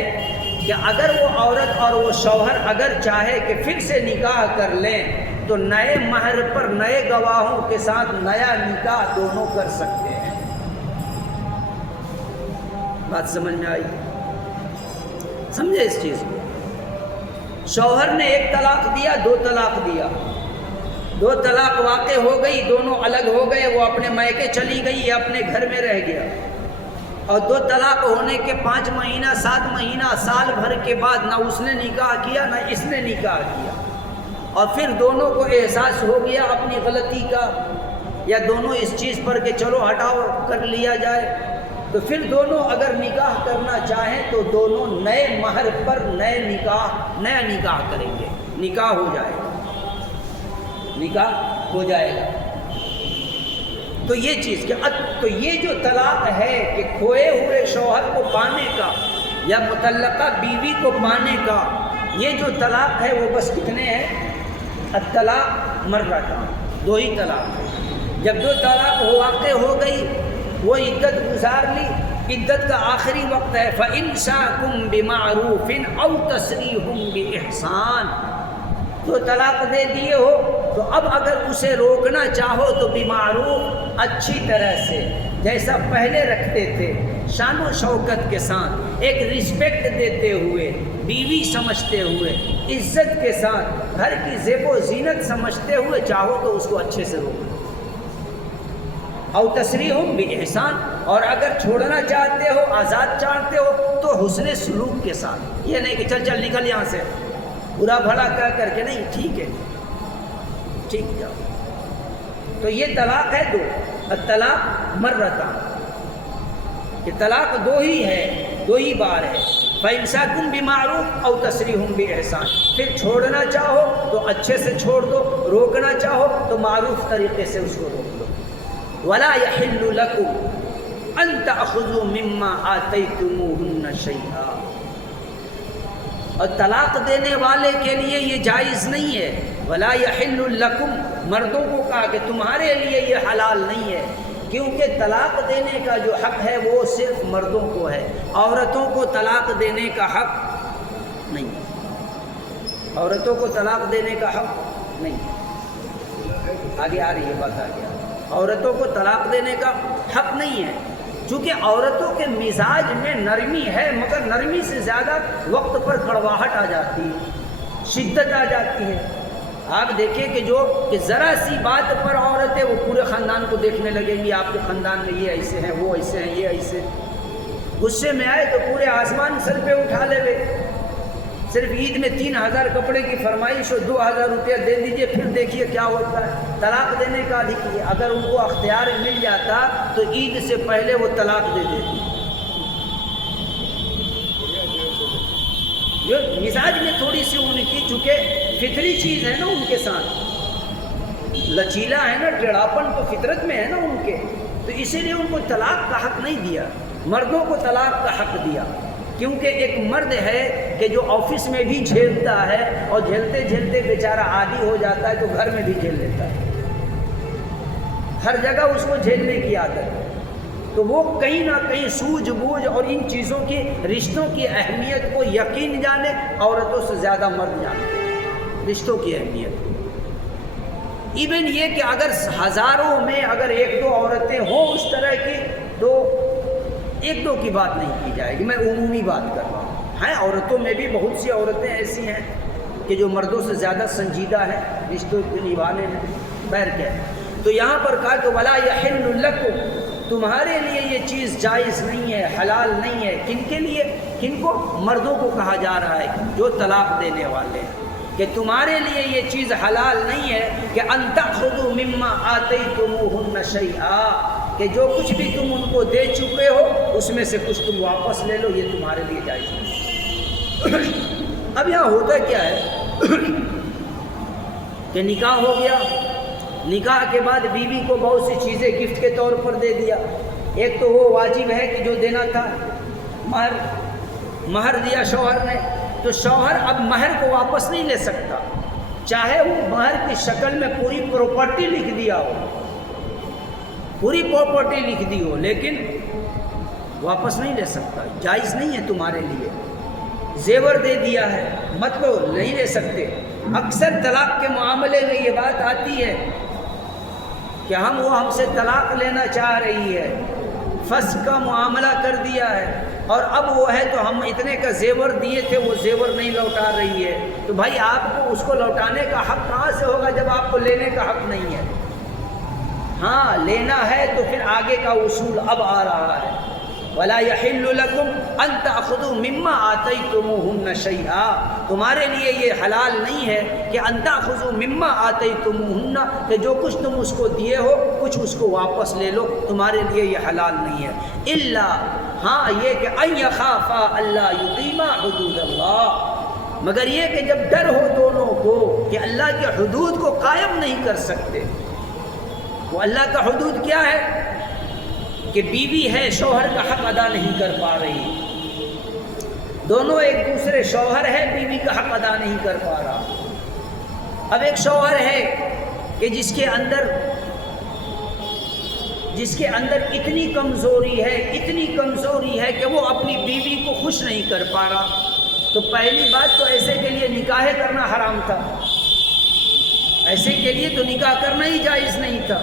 کہ اگر وہ عورت اور وہ شوہر اگر چاہے کہ پھر سے نکاح کر لیں تو نئے مہر پر نئے گواہوں کے ساتھ نیا نکاح دونوں کر سکتے ہیں۔ بات سمجھ میں آئی؟ سمجھے اس چیز کو؟ شوہر نے 1 طلاق دیا، 2 طلاق دیا، 2 طلاق واقع ہو گئی، دونوں الگ ہو گئے، وہ اپنے میکے چلی گئی، یہ اپنے گھر میں رہ گیا، اور 2 طلاق ہونے کے 5 مہینہ 7 مہینہ سال بھر کے بعد نہ اس نے نکاح کیا نہ اس نے نکاح کیا، اور پھر دونوں کو احساس ہو گیا اپنی غلطی کا، یا دونوں اس چیز پر کہ چلو ہٹاؤ کر لیا جائے، تو پھر دونوں اگر نکاح کرنا چاہیں تو دونوں نئے مہر پر نیا نکاح کریں گے، نکاح ہو جائے گا، نکاح ہو جائے گا۔ تو یہ چیز کہ تو یہ جو طلاق ہے کہ کھوئے ہوئے شوہر کو پانے کا یا مطلقہ بیوی کو پانے کا، یہ جو طلاق ہے وہ بس کتنے ہیں؟ الطلاق مرتان، 2 ہی طلاق ہے۔ جب 2 طلاق واقع ہو گئی، وہ عدت گزار لی، عدت کا آخری وقت ہے فَإِمْسَاكٌ بِمَعْرُوفٍ أَوْ تَسْرِيحٌ بِإِحْسَانٍ، تو طلاق دے دیے ہو تو اب اگر اسے روکنا چاہو تو بمعروف، اچھی طرح سے، جیسا پہلے رکھتے تھے، شان و شوکت کے ساتھ، ایک رسپیکٹ دیتے ہوئے، بیوی سمجھتے ہوئے، عزت کے ساتھ، گھر کی زیب و زینت سمجھتے ہوئے چاہو تو اس کو اچھے سے روکو، او تسریح باحسان، اور اگر چھوڑنا چاہتے ہو، آزاد چاہتے ہو تو حسن سلوک کے ساتھ، یہ نہیں کہ چل چل نکل یہاں سے، برا بھلا کہہ کر کے نہیں، ٹھیک ہے ٹھیک جاؤ، تو یہ طلاق ہے دو، الطلاق مرتان، کہ طلاق دو ہی ہے، دو ہی بار ہے، فَإِمْسَاكٌ بِمَعْرُوفٍ أَوْ تَسْرِيحٌ بِإِحْسَانٍ، پھر چھوڑنا چاہو تو اچھے سے چھوڑ دو، روکنا چاہو تو معروف طریقے سے اس کو روک دو۔ وَلَا يَحِلُّ لَكُمْ أَن تَأْخُذُوا مِمَّا آتَيْتُمُوهُنَّ شَيْئًا، اور طلاق دینے والے کے لیے یہ جائز نہیں ہے، وَلَا يَحِلُّ لَكُمْ، مردوں کو کہا کہ تمہارے لیے یہ حلال نہیں ہے، کیونکہ طلاق دینے کا جو حق ہے وہ صرف مردوں کو ہے، عورتوں کو طلاق دینے کا حق نہیں ہے، عورتوں کو طلاق دینے کا حق نہیں ہے۔ آگے آ رہی ہے بات، آگے عورتوں کو طلاق دینے کا حق نہیں ہے، چونکہ عورتوں کے مزاج میں نرمی ہے، مگر نرمی سے زیادہ وقت پر کڑواہٹ آ جاتی ہے، شدت آ جاتی ہے۔ آپ دیکھیں کہ ذرا سی بات پر عورتیں وہ پورے خاندان کو دیکھنے لگیں گی، آپ کے خاندان میں یہ ایسے ہیں، وہ ایسے ہیں، یہ ایسے، غصے میں آئے تو پورے آسمان سر پہ اٹھا لے گے۔ صرف عید میں 3000 کپڑے کی فرمائش ہو، 2000 روپیہ دے دیجئے، پھر دیکھیے کیا ہوتا ہے۔ طلاق دینے کا اگر ان کو اختیار مل جاتا تو عید سے پہلے وہ طلاق دے دیتی۔ جو مزاج میں تھوڑی سی ان کی، چونکہ فطری چیز ہے نا ان کے ساتھ، لچیلا ہے نا، ٹیڑھاپن تو فطرت میں ہے نا ان کے، تو اسی لیے ان کو طلاق کا حق نہیں دیا، مردوں کو طلاق کا حق دیا، کیونکہ ایک مرد ہے کہ جو آفس میں بھی جھیلتا ہے اور جھیلتے جھیلتے بیچارہ عادی ہو جاتا ہے تو گھر میں بھی جھیل لیتا ہے، ہر جگہ اس کو جھیلنے کی عادت ہے، تو وہ کہیں نہ کہیں سوجھ بوجھ اور ان چیزوں کی، رشتوں کی اہمیت کو یقین جانے، عورتوں سے زیادہ مرد جانتے ہیں رشتوں کی اہمیت۔ ایون یہ کہ اگر ہزاروں میں اگر ایک دو عورتیں ہوں اس طرح کی تو ایک دو کی بات نہیں کی جائے گی، میں عمومی بات کر رہا ہوں۔ ہیں عورتوں میں بھی بہت سی عورتیں ایسی ہیں کہ جو مردوں سے زیادہ سنجیدہ ہیں رشتوں کو نبھانے میں، بہر کیا ہے۔ تو یہاں پر کہا کہ وَلَا يَحِلُّ لَكُمْ، تمہارے لیے یہ چیز جائز نہیں ہے، حلال نہیں ہے، کن کے لیے؟ کن کو؟ مردوں کو کہا جا رہا ہے جو طلاق دینے والے ہیں، کہ تمہارے لیے یہ چیز حلال نہیں ہے کہ أَن تَأْخُذُوا مِمَّا آتَيْتُمُوهُنَّ شَيْئًا، کہ جو کچھ بھی تم ان کو دے چکے ہو اس میں سے کچھ تم واپس لے لو، یہ تمہارے لیے جائز نہیں۔ اب یہاں ہوتا کیا ہے کہ نکاح ہو گیا، نکاح کے بعد بیوی کو بہت سی چیزیں گفٹ کے طور پر دے دیا۔ ایک تو وہ واجب ہے کہ جو دینا تھا مہر دیا شوہر نے، تو شوہر اب مہر کو واپس نہیں لے سکتا، چاہے وہ مہر کی شکل میں پوری پراپرٹی لکھ دیا ہو، پوری پراپرٹی لکھ دی ہو، لیکن واپس نہیں لے سکتا، جائز نہیں ہے تمہارے لیے۔ زیور دے دیا ہے، مت لو، نہیں لے سکتے۔ اکثر طلاق کے معاملے میں یہ بات آتی ہے کہ ہم سے طلاق لینا چاہ رہی ہے، فسخ کا معاملہ کر دیا ہے، اور اب وہ ہے تو ہم اتنے کا زیور دیے تھے، وہ زیور نہیں لوٹا رہی ہے، تو بھائی آپ کو اس کو لوٹانے کا حق کہاں سے ہوگا جب آپ کو لینے کا حق نہیں ہے؟ ہاں لینا ہے تو پھر آگے کا اصول اب آ رہا ہے، وَلَا يَحِلُّ لَكُمْ أَن تَأْخُذُوا مِمَّا آتَيْتُمُوهُنَّ شَيْئًا، تمہارے لیے یہ حلال نہیں ہے کہ أَن تَأْخُذُوا مِمَّا آتَيْتُمُوهُنَّ، کہ جو کچھ تم اس کو دیے ہو کچھ اس کو واپس لے لو، تمہارے لیے یہ حلال نہیں ہے۔ إِلَّا، ہاں یہ کہ أَن يَخَافَا أَلَّا يُقِيمَا حُدُودَ اللَّهِ، مگر یہ کہ جب ڈر ہو دونوں کو کہ اللہ کے حدود کو قائم نہیں کر سکتے۔ وہ اللہ کا حدود کیا ہے کہ بیوی ہے شوہر کا حق ادا نہیں کر پا رہی، دونوں ایک دوسرے، شوہر ہے بیوی کا حق ادا نہیں کر پا رہا۔ اب ایک شوہر ہے کہ جس کے اندر اتنی کمزوری ہے کہ وہ اپنی بیوی کو خوش نہیں کر پا رہا، تو پہلی بات تو ایسے کے لیے نکاح کرنا حرام تھا، ایسے کے لیے تو نکاح کرنا ہی جائز نہیں تھا۔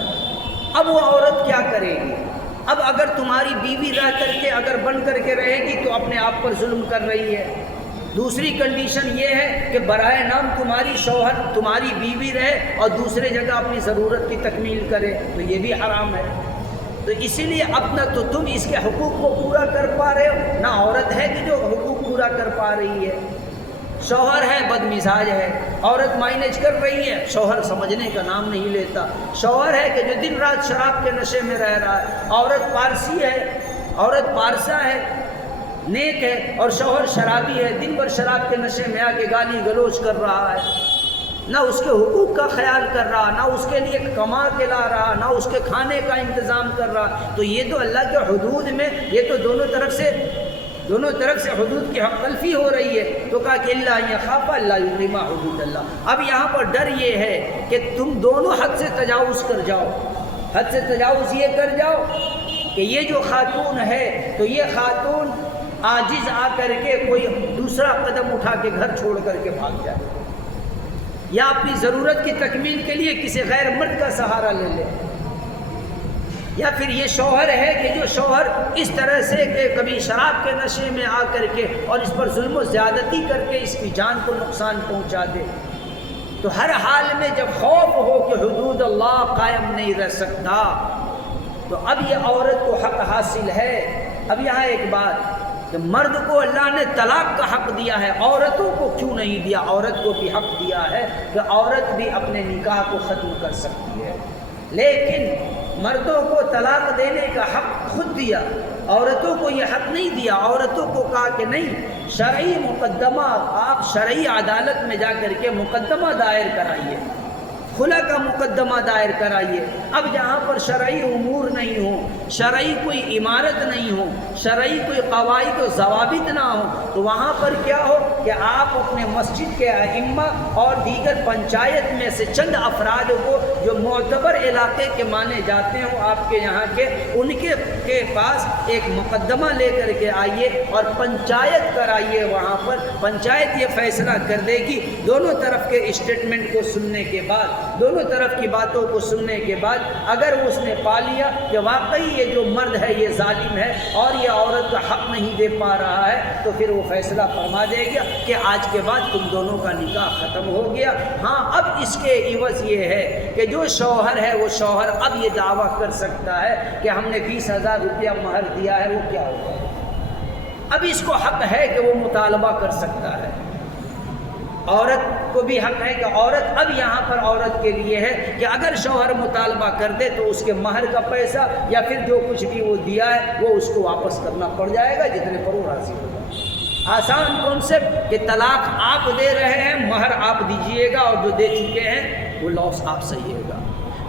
اب وہ عورت کیا کرے گی؟ اب اگر تمہاری بیوی رہ کر کے اگر بن کر کے رہے گی تو اپنے آپ پر ظلم کر رہی ہے۔ دوسری کنڈیشن یہ ہے کہ برائے نام تمہاری بیوی رہے اور دوسرے جگہ اپنی ضرورت کی تکمیل کرے، تو یہ بھی حرام ہے۔ تو اسی لیے اب نہ تو تم اس کے حقوق کو پورا کر پا رہے ہو، نہ عورت ہے کہ جو حقوق پورا کر پا رہی ہے۔ شوہر ہے بد مزاج ہے، عورت مائنیج کر رہی ہے، شوہر سمجھنے کا نام نہیں لیتا، شوہر ہے کہ جو دن رات شراب کے نشے میں رہ رہا ہے، عورت پارسی ہے، عورت پارسا ہے، نیک ہے، اور شوہر شرابی ہے، دن بھر شراب کے نشے میں آ کے گالی گلوچ کر رہا ہے، نہ اس کے حقوق کا خیال کر رہا، نہ اس کے لیے کما کے لا رہا، نہ اس کے کھانے کا انتظام کر رہا، تو یہ تو اللہ کے حدود میں، یہ تو دونوں طرف سے حدود کی حق تلفی ہو رہی ہے۔ تو کہا کہ اللہ یخاف اللہ یقیما حدود اللہ۔ اب یہاں پر ڈر یہ ہے کہ تم دونوں حد سے تجاوز کر جاؤ، حد سے تجاوز یہ کر جاؤ کہ یہ جو خاتون ہے تو یہ خاتون عاجز آ کر کے کوئی دوسرا قدم اٹھا کے گھر چھوڑ کر کے بھاگ جائے، یا اپنی ضرورت کی تکمیل کے لیے کسی غیر مرد کا سہارا لے لے، یا پھر یہ شوہر ہے کہ جو شوہر اس طرح سے کہ کبھی شراب کے نشے میں آ کر کے اور اس پر ظلم و زیادتی کر کے اس کی جان کو نقصان پہنچا دے۔ تو ہر حال میں جب خوف ہو کہ حدود اللہ قائم نہیں رہ سکتا، تو اب یہ عورت کو حق حاصل ہے۔ اب یہاں ایک بات کہ مرد کو اللہ نے طلاق کا حق دیا ہے، عورتوں کو کیوں نہیں دیا؟ عورت کو بھی حق دیا ہے کہ عورت بھی اپنے نکاح کو ختم کر سکتی ہے، لیکن مردوں کو طلاق دینے کا حق خود دیا، عورتوں کو یہ حق نہیں دیا۔ عورتوں کو کہا کہ نہیں، شرعی مقدمہ، آپ شرعی عدالت میں جا کر کے مقدمہ دائر کرائیے، خلا کا مقدمہ دائر کرائیے۔ اب جہاں پر شرعی امور نہیں ہوں، شرعی کوئی عمارت نہیں ہو، شرعی کوئی قواعد و ضوابط نہ ہو، تو وہاں پر کیا ہو کہ آپ اپنے مسجد کے ائمہ اور دیگر پنچایت میں سے چند افراد کو جو معتبر علاقے کے مانے جاتے ہوں آپ کے یہاں کے، ان کے پاس ایک مقدمہ لے کر کے آئیے اور پنچایت کرائیے۔ وہاں پر پنچایت یہ فیصلہ کر دے گی، دونوں طرف کے اسٹیٹمنٹ کو سننے کے بعد، دونوں طرف کی باتوں کو سننے کے بعد، اگر اس نے پا لیا کہ واقعی یہ جو مرد ہے یہ ظالم ہے اور یہ عورت کا حق نہیں دے پا رہا ہے، تو پھر وہ فیصلہ فرما دے گا کہ آج کے بعد تم دونوں کا نکاح ختم ہو گیا۔ ہاں، اب اس کے عوض یہ ہے کہ جو شوہر ہے وہ شوہر اب یہ دعویٰ کر سکتا ہے کہ ہم نے 20,000 روپیہ مہر دیا ہے، وہ کیا ہوگا؟ اب اس کو حق ہے کہ وہ مطالبہ کر سکتا ہے۔ عورت کو بھی حق ہے کہ عورت، اب یہاں پر عورت کے لیے ہے کہ اگر شوہر مطالبہ کر دے تو اس کے مہر کا پیسہ یا پھر جو کچھ بھی وہ دیا ہے وہ اس کو واپس کرنا پڑ جائے گا جتنے پر وہ راضی ہوگا۔ آسان کانسیپٹ کہ طلاق آپ دے رہے ہیں، مہر آپ دیجئے گا، اور جو دے چکے ہیں وہ لاس آپ سہیے گا۔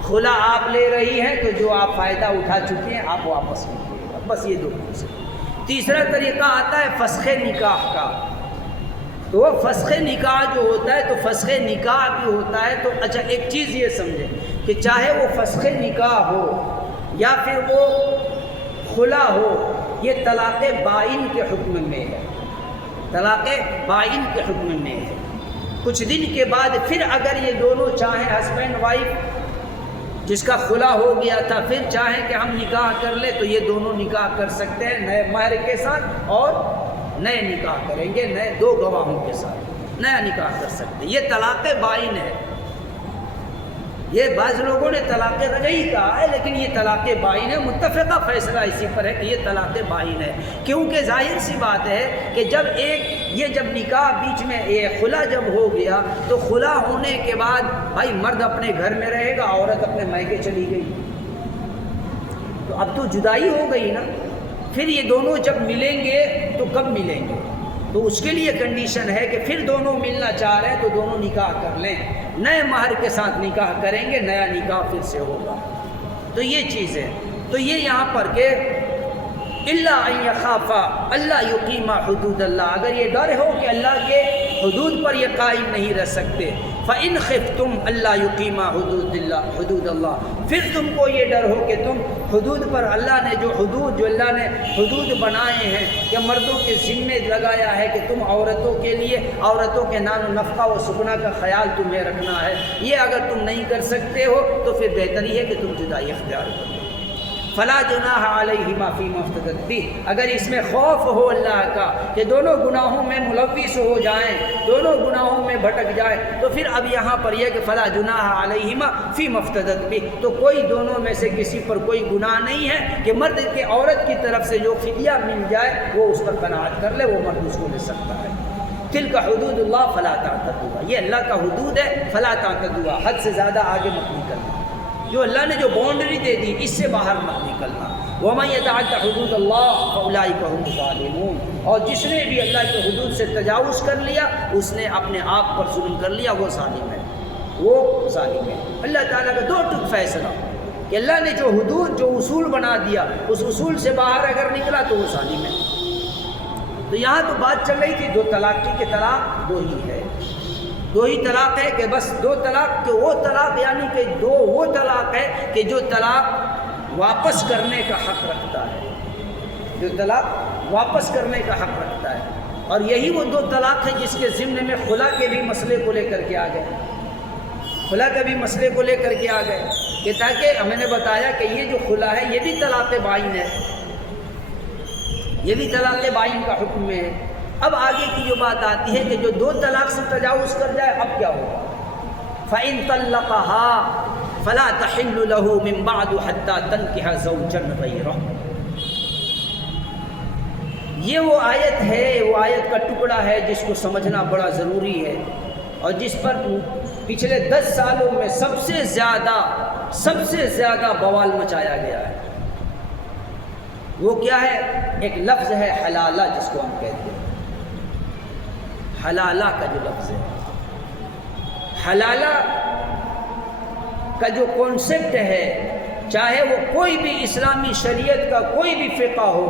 خلا آپ لے رہی ہیں تو جو آپ فائدہ اٹھا چکے ہیں آپ واپس کیجیے گا۔ بس یہ دو کانسیپٹ۔ تیسرا طریقہ آتا ہے فسخ نکاح کا۔ تو وہ فسخ نکاح جو ہوتا ہے، تو فسخ نکاح بھی ہوتا ہے، تو اچھا ایک چیز یہ سمجھیں کہ چاہے وہ فسخ نکاح ہو یا پھر وہ خلا ہو، یہ طلاق بائن کے حکم میں ہے، طلاق بائن کے حکم میں ہے۔ کچھ دن کے بعد پھر اگر یہ دونوں چاہیں، ہسبینڈ وائف جس کا خلا ہو گیا تھا، پھر چاہیں کہ ہم نکاح کر لیں تو یہ دونوں نکاح کر سکتے ہیں نئے مہر کے ساتھ، اور نئے نکاح کریں گے، نئے دو گواہوں کے ساتھ نیا نکاح کر سکتے ہیں۔ یہ طلاق بائن ہے۔ یہ بعض لوگوں نے طلاق رجعی کہا ہے، لیکن یہ طلاق بائن ہے۔ متفقہ فیصلہ اسی پر ہے کہ یہ طلاق بائن ہے، کیونکہ ظاہر سی بات ہے کہ جب نکاح بیچ میں یہ خلا جب ہو گیا، تو خلا ہونے کے بعد بھائی مرد اپنے گھر میں رہے گا، عورت اپنے میکے چلی گئی، تو اب تو جدائی ہو گئی نا۔ پھر یہ دونوں جب ملیں گے تو کب ملیں گے؟ تو اس کے لیے کنڈیشن ہے کہ پھر دونوں ملنا چاہ رہے ہیں تو دونوں نکاح کر لیں، نئے مہر کے ساتھ نکاح کریں گے، نیا نکاح پھر سے ہوگا۔ تو یہ چیز ہے۔ تو یہ یہاں پر کہ اللہ ان یخافا اللہ یقیما حدود اللہ، اگر یہ ڈر ہو کہ اللہ کے حدود پر یہ قائم نہیں رہ سکتے، فَإِنْ خِفْتُمْ أَلَّا يُقِيمَا حدود اللہ، پھر تم کو یہ ڈر ہو کہ تم حدود پر، اللہ نے جو اللہ نے حدود بنائے ہیں کہ مردوں کے ذمے لگایا ہے کہ تم عورتوں کے لیے، عورتوں کے نان و نفقہ و سکنا کا خیال تمہیں رکھنا ہے، یہ اگر تم نہیں کر سکتے ہو تو پھر بہتر یہ ہے کہ تم جدائی اختیار کرو۔ فلا جناح علیہما فیما افتدت بہ، اگر اس میں خوف ہو اللہ کا کہ دونوں گناہوں میں ملوث ہو جائیں، دونوں گناہوں میں بھٹک جائیں، تو پھر اب یہاں پر یہ کہ فلا جناح علیہما فیما افتدت بہ، تو کوئی دونوں میں سے کسی پر کوئی گناہ نہیں ہے کہ مرد کے عورت کی طرف سے جو فدیہ مل جائے وہ اس پر قناعت کر لے، وہ مرد اس کو لے سکتا ہے۔ تلک حدود اللہ فلا تعتدوها، یہ اللہ کا حدود ہے، فلا تعتدوها، حد سے زیادہ آگے مت نکلنا، جو اللہ نے جو باؤنڈری دے دی اس سے باہر مت نکلنا۔ وَمَن يَتَعَدَّ حُدُودَ اللَّهِ فَأُولَٰئِكَ هُمُ الظَّالِمُونَ، اور جس نے بھی اللہ کے حدود سے تجاوز کر لیا اس نے اپنے آپ پر ظلم کر لیا، وہ ظالم ہے، وہ ظالم ہے۔ اللہ تعالیٰ کا دو ٹک فیصلہ کہ اللہ نے جو حدود جو اصول بنا دیا اس اصول سے باہر اگر نکلا تو وہ ظالم ہے۔ تو یہاں تو بات چل رہی تھی دو طلاق کی، کہ طلاق دو ہی ہے، دو ہی طلاق ہے، کہ بس دو طلاق، کہ وہ طلاق یعنی کہ دو وہ طلاق ہے کہ جو طلاق واپس کرنے کا حق رکھتا ہے، جو طلاق واپس کرنے کا حق رکھتا ہے، اور یہی وہ دو طلاق ہیں جس کے ضمن میں خلا کے بھی مسئلے کو لے کر کے آ گئے، خلا کے بھی مسئلے کو لے کر کے آ گئے، کہ تاکہ میں نے بتایا کہ یہ جو خلا ہے یہ بھی طلاق بائن ہے، یہ بھی طلاق بائن کا حکم ہے۔ اب آگے کی جو بات آتی ہے کہ جو دو طلاق سے تجاوز کر جائے اب کیا ہوگا؟ فَإِن طَلَّقَهَا فَلَا تَحِلُّ لَهُ مِن بَعْدُ حَتَّى تَنكِحَ زَوْجًا غَيْرَهُ، یہ وہ آیت ہے، وہ آیت کا ٹکڑا ہے جس کو سمجھنا بڑا ضروری ہے، اور جس پر پچھلے 10 سالوں میں سب سے زیادہ بوال مچایا گیا ہے۔ وہ کیا ہے؟ ایک لفظ ہے حلالہ، جس کو ہم کہتے ہیں حلالہ کا جو لفظ ہے، حلالہ کا جو کانسیپٹ ہے، چاہے وہ کوئی بھی اسلامی شریعت کا کوئی بھی فقہ ہو،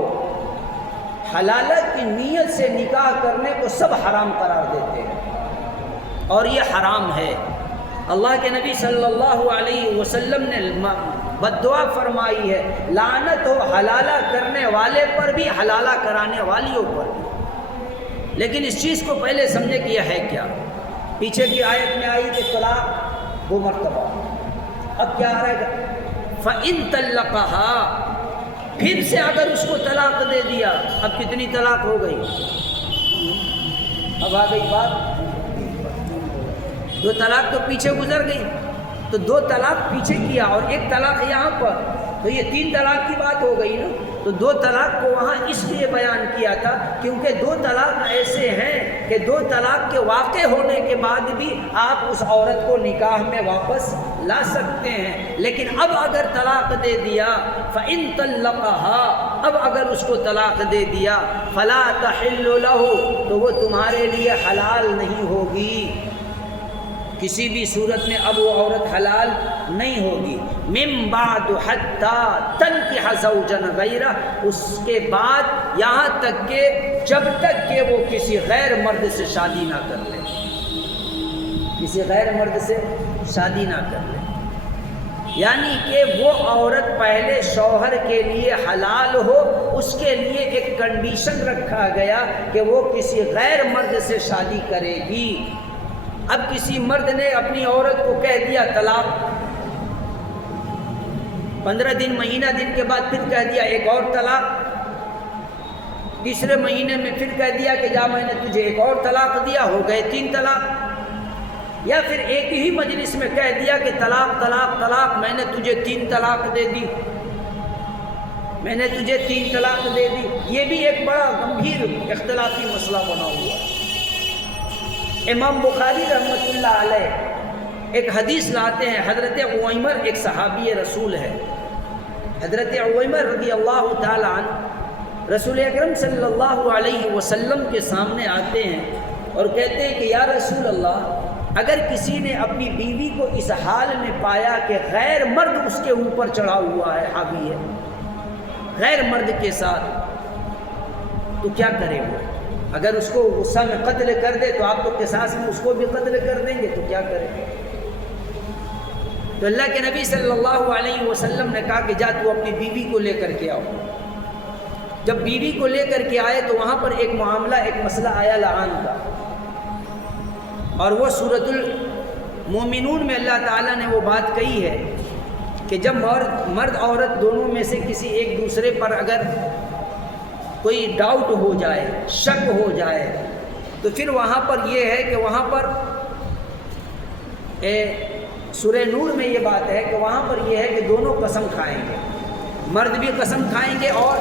حلالہ کی نیت سے نکاح کرنے کو سب حرام قرار دیتے ہیں، اور یہ حرام ہے۔ اللہ کے نبی صلی اللہ علیہ وسلم نے بددعا فرمائی ہے، لعنت ہو حلالہ کرنے والے پر بھی، حلالہ کرانے والیوں پر بھی۔ لیکن اس چیز کو پہلے سمجھے کہ یہ ہے کیا۔ پیچھے کی آیت میں آئی کہ طلاق 2 مرتبہ، اب کیا آ رہا ہے؟ فَإِن طَلَّقَهَا، پھر سے اگر اس کو طلاق دے دیا، اب کتنی طلاق ہو گئی؟ اب آ گئی بات، 2 طلاق تو پیچھے گزر گئی، تو 2 طلاق پیچھے کیا اور 1 طلاق یہاں پر، تو یہ 3 طلاق کی بات ہو گئی نا۔ تو 2 طلاق کو وہاں اس لیے بیان کیا تھا کیونکہ 2 طلاق ایسے ہیں کہ 2 طلاق کے واقع ہونے کے بعد بھی آپ اس عورت کو نکاح میں واپس لا سکتے ہیں، لیکن اب اگر طلاق دے دیا فَإِن طَلَّقَهَا، اب اگر اس کو طلاق دے دیا فَلَا تَحِلُّ لَهُ، تو وہ تمہارے لیے حلال نہیں ہوگی، کسی بھی صورت میں اب وہ عورت حلال نہیں ہوگی۔ من بعد حتی تنکح زوجا غیرہ، اس کے بعد یہاں تک کہ جب تک کہ وہ کسی غیر مرد سے شادی نہ کر لے، کسی غیر مرد سے شادی نہ کر لے، یعنی کہ وہ عورت پہلے شوہر کے لیے حلال ہو، اس کے لیے ایک کنڈیشن رکھا گیا کہ وہ کسی غیر مرد سے شادی کرے گی۔ اب کسی مرد نے اپنی عورت کو کہہ دیا طلاق، 15 دن مہینہ دن کے بعد پھر کہہ دیا ایک اور طلاق، تیسرے مہینے میں پھر کہہ دیا کہ جا میں نے تجھے ایک اور طلاق دیا، ہو گئے 3 طلاق، یا پھر ایک ہی مجلس میں کہہ دیا کہ طلاق طلاق طلاق، میں نے تجھے 3 طلاق دے دی، میں نے تجھے 3 طلاق دے دی۔ یہ بھی ایک بڑا گمبھیر اختلافی مسئلہ بنا ہوا ہے۔ امام بخاری رحمۃ اللہ علیہ ایک حدیث لاتے ہیں، حضرت عویمر ایک صحابی رسول ہے، حضرت عویمر رضی اللہ تعالی عنہ رسول اکرم صلی اللہ علیہ وسلم کے سامنے آتے ہیں اور کہتے ہیں کہ یا رسول اللہ، اگر کسی نے اپنی بیوی کو اس حال میں پایا کہ غیر مرد اس کے اوپر چڑھا ہوا ہے، حاوی ہے غیر مرد کے ساتھ، تو کیا کرے وہ؟ اگر اس کو غصہ میں قتل کر دے تو آپ تو قصاص میں اس کو بھی قتل کر دیں گے، تو کیا کریں؟ تو اللہ کے نبی صلی اللہ علیہ وسلم نے کہا کہ جا تو اپنی بیوی کو لے کر کے آؤ۔ جب بیوی کو لے کر کے آئے تو وہاں پر ایک معاملہ، ایک مسئلہ آیا لعان کا، اور وہ سورۃ المومنون میں اللہ تعالیٰ نے وہ بات کہی ہے کہ جب مرد عورت دونوں میں سے کسی ایک دوسرے پر اگر کوئی ڈاؤٹ ہو جائے، شک ہو جائے، تو پھر وہاں پر یہ ہے کہ وہاں پر سورہ نور میں یہ بات ہے کہ وہاں پر یہ ہے کہ دونوں قسم کھائیں گے، مرد بھی قسم کھائیں گے اور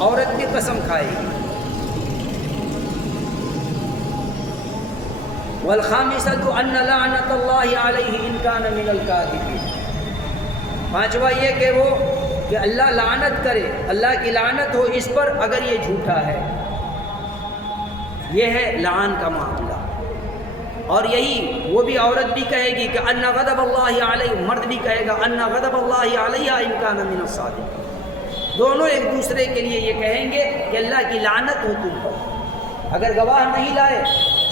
عورت بھی قسم کھائے گی۔ والخامسة أن لعنة الله عليه إن كان من الكاذبين. پانچواں یہ کہ اللہ لعنت کرے، اللہ کی لعنت ہو اس پر اگر یہ جھوٹا ہے. یہ ہے لعان کا معاملہ. اور یہی وہ بھی عورت بھی کہے گی کہ ان غضب اللہ علیہ، مرد بھی کہے گا ان غضب اللہ علیہ ان کان من الصادقین. دونوں ایک دوسرے کے لیے یہ کہیں گے کہ اللہ کی لعنت ہو تم پر. اگر گواہ نہیں لائے،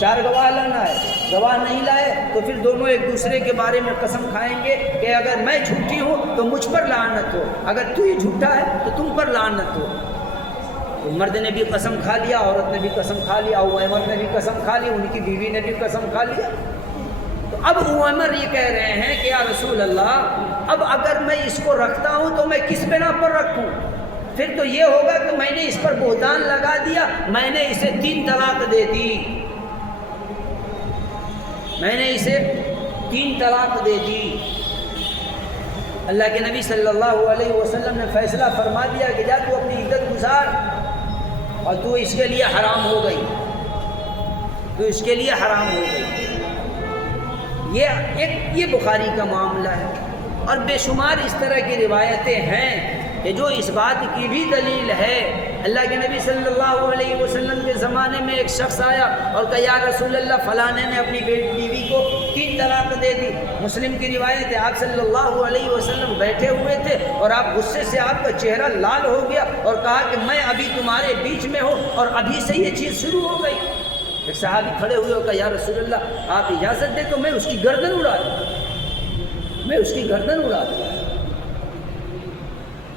4 گواہ لانا ہے، گواہ نہیں لائے تو پھر دونوں ایک دوسرے کے بارے میں قسم کھائیں گے کہ اگر میں جھوٹی ہوں تو مجھ پر لعنت ہو، اگر تو یہ جھوٹا ہے تو تم پر لعنت ہو. تو مرد نے بھی قسم کھا لیا، عورت نے بھی قسم کھا لیا، عمر نے بھی قسم کھا لی، ان کی بیوی نے بھی قسم کھا لیا. تو اب عمر یہ کہہ رہے ہیں کہ یا رسول اللہ، اب اگر میں اس کو رکھتا ہوں تو میں کس بنا پر رکھوں؟ پھر تو یہ ہوگا کہ میں نے اس پر بہتان لگا دیا، میں نے اسے 3 طلاق دے دی، میں نے اسے 3 طلاق دے دی. اللہ کے نبی صلی اللہ علیہ وسلم نے فیصلہ فرما دیا کہ جا تو اپنی عدت گزار، اور تو اس کے لیے حرام ہو گئی، تو اس کے لیے حرام ہو گئی. یہ بخاری کا معاملہ ہے. اور بے شمار اس طرح کی روایتیں ہیں کہ جو اس بات کی بھی دلیل ہے. اللہ کے نبی صلی اللہ علیہ وسلم کے زمانے میں ایک شخص آیا اور کہا یا رسول اللہ فلانے نے اپنی بیوی کو 3 طلاق دے دی. مسلم کی روایت ہے آپ صلی اللہ علیہ وسلم بیٹھے ہوئے تھے اور آپ غصے سے آپ کا چہرہ لال ہو گیا اور کہا کہ میں ابھی تمہارے بیچ میں ہوں اور ابھی سے یہ چیز شروع ہو گئی. ایک صحابی کھڑے ہوئے اور کہا یا رسول اللہ آپ اجازت دیں تو میں اس کی گردن اڑا دوں، میں اس کی گردن اڑا دوں.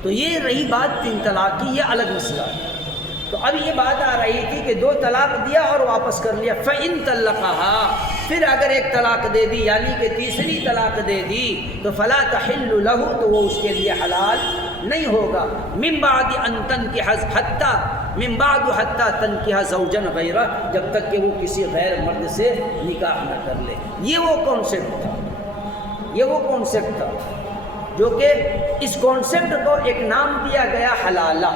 تو یہ رہی بات 3 طلاق کی، یہ الگ مسئلہ ہے. تو اب یہ بات آ رہی تھی کہ 2 طلاق دیا اور واپس کر لیا. فَإِن طَلَّقَهَا، پھر اگر ایک طلاق دے دی یعنی کہ تیسری طلاق دے دی تو فَلَا تَحِلُّ لَهُ، تو وہ اس کے لیے حلال نہیں ہوگا. مِن بَعْدِ أَن تَنْكِحَ حَتَّى مِن بَعْدُ حَتَّى تَنْكِحَ زَوْجًا غَيْرَهُ، جب تک کہ وہ کسی غیر مرد سے نکاح نہ کر لے. یہ وہ کانسیپٹ تھا، یہ وہ کانسیپٹ تھا جو کہ اس کانسیپٹ کو ایک نام دیا گیا حلالہ.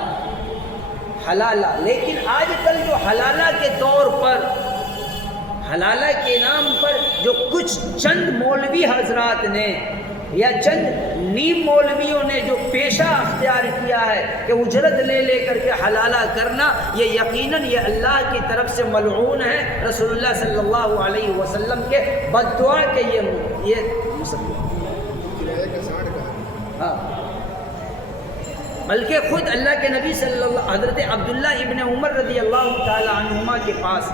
حلالہ. لیکن آج کل جو حلالہ کے طور پر، حلالہ کے نام پر جو کچھ چند مولوی حضرات نے یا چند نیم مولویوں نے جو پیشہ اختیار کیا ہے کہ اجرت لے لے کر کے حلالہ کرنا، یہ یقیناً یہ اللہ کی طرف سے ملعون ہے. رسول اللہ صلی اللہ علیہ وسلم کے بد دعا کے یہ ہاں، بلکہ خود اللہ کے نبی صلی اللہ حضرت عبداللہ ابن عمر رضی اللہ تعالی عنہما کے پاس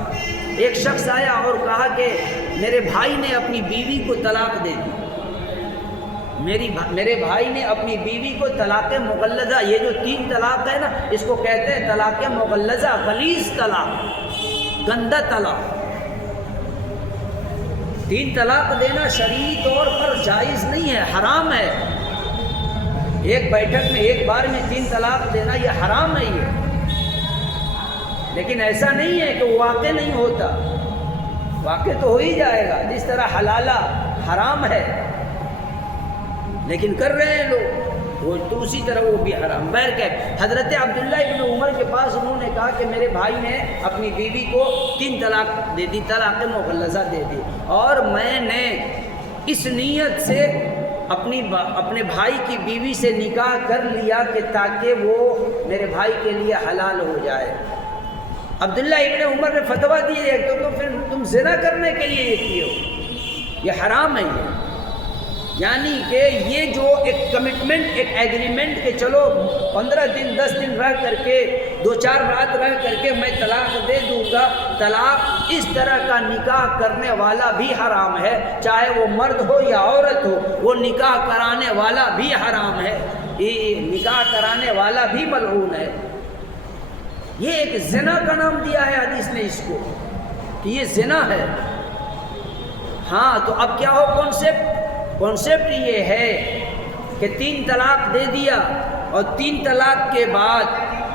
ایک شخص آیا اور کہا کہ میرے بھائی نے اپنی بیوی کو طلاق دے دی. میرے بھائی نے اپنی بیوی کو طلاق مغلظہ، یہ جو 3 طلاق ہے نا اس کو کہتے ہیں طلاق مغلظہ، غلیظ طلاق، گندہ طلاق. 3 طلاق دینا شرعی طور پر جائز نہیں ہے، حرام ہے. ایک بیٹھک میں ایک بار میں 3 طلاق دینا یہ حرام ہے. لیکن ایسا نہیں ہے کہ وہ واقع نہیں ہوتا، واقع تو ہو ہی جائے گا. جس طرح حلالہ حرام ہے لیکن کر رہے ہیں لوگ، وہ تو اسی طرح وہ بھی حرام. بہر کہ حضرت عبداللہ ابن عمر کے پاس انہوں نے کہا کہ میرے بھائی نے اپنی بیوی کو 3 طلاق دے دی، طلاق مغلظہ دے دی، اور میں نے اس نیت سے اپنے بھائی کی بیوی سے نکاح کر لیا کہ تاکہ وہ میرے بھائی کے لیے حلال ہو جائے. عبداللہ ابن عمر نے فتویٰ دی تو پھر تم زنا کرنے کے لیے یہ کیے ہو، یہ حرام ہے. یعنی کہ یہ جو ایک کمٹمنٹ، ایک ایگریمنٹ کہ چلو 15 دن 10 دن رہ کر کے 2-4 رات رہ کر کے میں طلاق دے دوں گا، طلاق اس طرح کا نکاح کرنے والا بھی حرام ہے، چاہے وہ مرد ہو یا عورت ہو، وہ نکاح کرانے والا بھی حرام ہے، یہ نکاح کرانے والا بھی ملعون ہے. یہ ایک زنا کا نام دیا ہے حدیث نے اس کو کہ یہ زنا ہے. ہاں تو اب کیا ہو کانسیپٹ یہ ہے کہ 3 طلاق دے دیا اور 3 طلاق کے بعد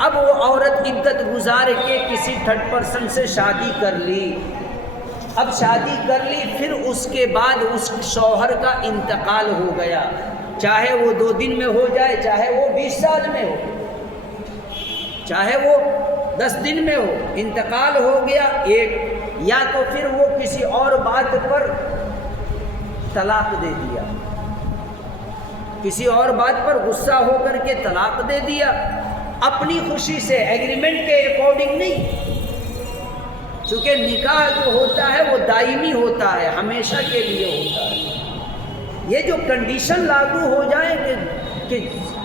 اب وہ عورت عدت گزار کے کسی 3rd پرسن سے شادی کر لی. اب شادی کر لی، پھر اس کے بعد اس شوہر کا انتقال ہو گیا، چاہے وہ 2 دن میں ہو جائے، چاہے وہ 20 سال میں ہو، چاہے وہ 10 دن میں ہو، انتقال ہو گیا ایک، یا تو پھر وہ کسی اور بات پر طلاق دے دیا، کسی اور بات پر غصہ ہو کر کے طلاق دے دیا، اپنی خوشی سے، ایگریمنٹ کے اکارڈنگ نہیں، چونکہ نکاح جو ہوتا ہے وہ دائمی ہوتا ہے، ہمیشہ کے لیے ہوتا ہے۔ یہ جو کنڈیشن لاگو ہو جائے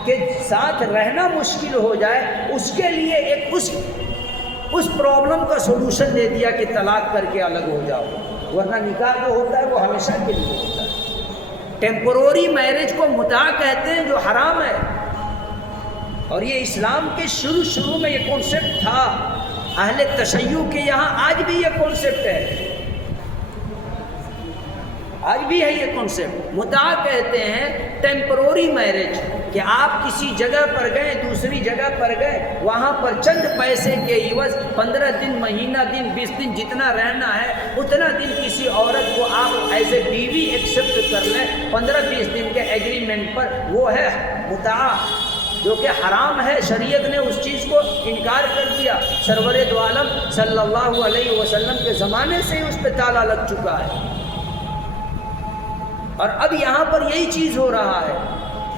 کہ ساتھ رہنا مشکل ہو جائے، اس کے لیے ایک اس پرابلم کا سولوشن دے دیا کہ طلاق کر کے الگ ہو جاؤ، ورنہ نکاح جو ہوتا ہے وہ ہمیشہ کے لیے ہوتا ہے۔ ٹیمپروری میرج کو متاع کہتے ہیں جو حرام ہے، اور یہ اسلام کے شروع میں یہ کانسیپٹ تھا، اہل تشیع کے یہاں آج بھی یہ کانسیپٹ ہے، آج بھی ہے یہ کانسیپٹ۔ متاع کہتے ہیں ٹیمپروری میرج، کہ آپ کسی جگہ پر گئے، دوسری جگہ پر گئے، وہاں پر چند پیسے کے عوض 15 دن، مہینہ دن، 20 دن جتنا رہنا ہے اتنا دن کسی عورت کو آپ ایز اے بیوی ایکسیپٹ کر لیں 15-20 دن کے ایگریمنٹ پر، وہ ہے متاع، جو کہ حرام ہے۔ شریعت نے اس چیز کو انکار کر دیا، سرور دو عالم صلی اللہ علیہ وسلم کے زمانے سے ہی اس پہ تالا لگ چکا ہے، اور اب یہاں پر یہی چیز ہو رہا ہے۔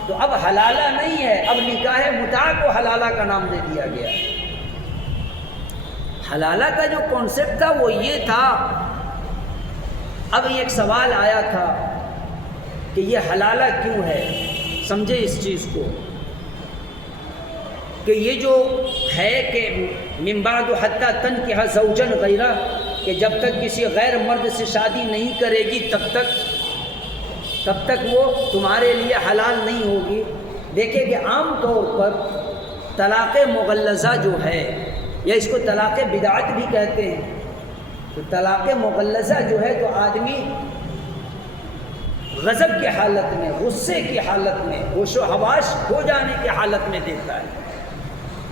تو اب حلالہ نہیں ہے، اب نکاح متاع کو حلالہ کا نام دے دیا گیا۔ حلالہ کا جو کانسیپٹ تھا وہ یہ تھا، اب ایک سوال آیا تھا کہ یہ حلالہ کیوں ہے؟ سمجھے اس چیز کو کہ یہ جو ہے کہ من بعد حتی تنکح زوجا غیرہ، کہ جب تک کسی غیر مرد سے شادی نہیں کرے گی تب تک وہ تمہارے لیے حلال نہیں ہوگی۔ دیکھیں کہ عام طور پر طلاق مغلظہ جو ہے، یا اس کو طلاق بدعت بھی کہتے ہیں، تو طلاق مغلظہ جو ہے تو آدمی غضب کی حالت میں، غصے کی حالت میں، ہوش و حواس کھو جانے کی حالت میں دیتا ہے،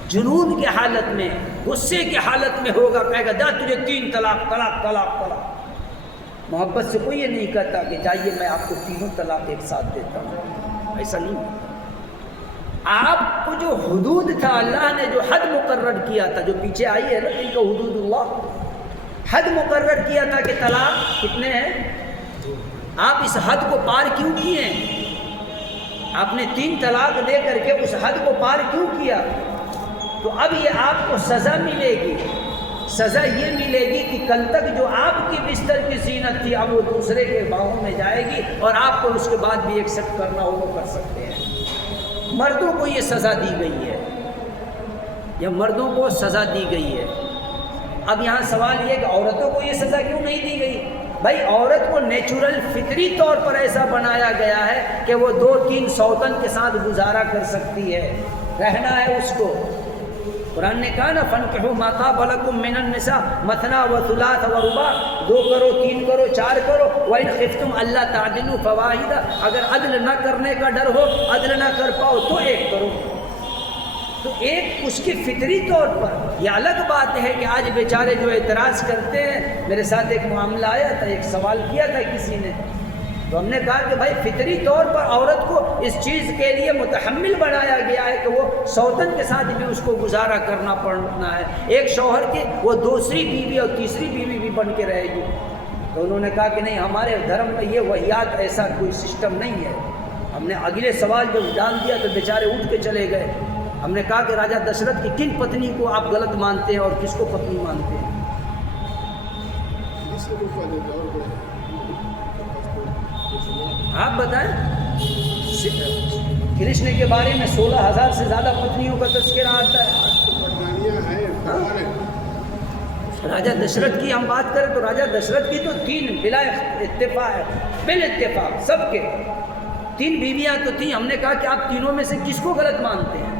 جنون کی حالت میں، غصے کی حالت میں ہوگا، کہے گا دا تجھے 3 طلاق طلاق طلاق طلاق۔ محبت سے کوئی یہ نہیں کہتا کہ جائیے میں آپ کو 3 طلاق ایک ساتھ دیتا ہوں، ایسا نہیں۔ آپ کو جو حدود تھا، اللہ نے جو حد مقرر کیا تھا، جو پیچھے آئی ہے نا، تلک حدود اللہ، حد مقرر کیا تھا کہ طلاق کتنے ہیں، آپ اس حد کو پار کیوں کیے؟ آپ نے 3 طلاق دے کر کے اس حد کو پار کیوں کیا؟ تو اب یہ آپ کو سزا ملے گی، سزا یہ ملے گی کہ کل تک جو آپ کی بستر کی زینت تھی اب وہ دوسرے کے باہوں میں جائے گی، اور آپ کو اس کے بعد بھی ایکسیپٹ کرنا ہو وہ کر سکتے ہیں۔ مردوں کو یہ سزا دی گئی ہے، یا مردوں کو سزا دی گئی ہے۔ اب یہاں سوال یہ کہ عورتوں کو یہ سزا کیوں نہیں دی گئی؟ بھائی عورت کو نیچرل فطری طور پر ایسا بنایا گیا ہے کہ وہ 2-3 سوتن کے ساتھ گزارا کر سکتی ہے، رہنا ہے اس کو۔ قرآن نے کہا نا فَانْكِحُوا مَا طَابَ لَكُم مِّنَ النِّسَاءِ مَثْنَىٰ وَثُلَاثَ وَرُبَاعَ، 2 کرو، 3 کرو، 4 کرو، وَإِنْ خِفْتُمْ أَلَّا تَعْدِلُوا فَوَاحِدَةً، اگر عدل نہ کرنے کا ڈر ہو، عدل نہ کر پاؤ تو 1 کرو۔ تو ایک اس کی فطری طور پر یہ الگ بات ہے کہ آج بیچارے جو اعتراض کرتے ہیں، میرے ساتھ ایک معاملہ آیا تھا، ایک سوال کیا تھا کسی نے، تو ہم نے کہا کہ بھائی فطری طور پر عورت کو اس چیز کے لیے متحمل بنایا گیا ہے کہ وہ سوتن کے ساتھ بھی اس کو گزارا کرنا پڑنا ہے، ایک شوہر کی وہ دوسری بیوی اور تیسری بیوی بھی بن کے رہے گی۔ تو انہوں نے کہا کہ نہیں، ہمارے دھرم میں یہ وحیات ایسا کوئی سسٹم نہیں ہے۔ ہم نے اگلے سوال جب ڈال دیا تو بیچارے اٹھ کے چلے گئے۔ ہم نے کہا کہ راجہ دشرتھ کی کن پتنی کو آپ غلط مانتے ہیں اور کس کو پتنی مانتے ہیں؟ آپ بتائیں۔ کرشن کے بارے میں 16,000 سے زیادہ پتنیوں کا تذکرہ آتا ہے۔ راجہ دشرتھ کی ہم بات کریں تو راجہ دشرتھ کی تو 3 بلا اتفاق ہے، بال اتفاق سب کے 3 بیویاں تو تھیں۔ ہم نے کہا کہ آپ تینوں میں سے کس کو غلط مانتے ہیں؟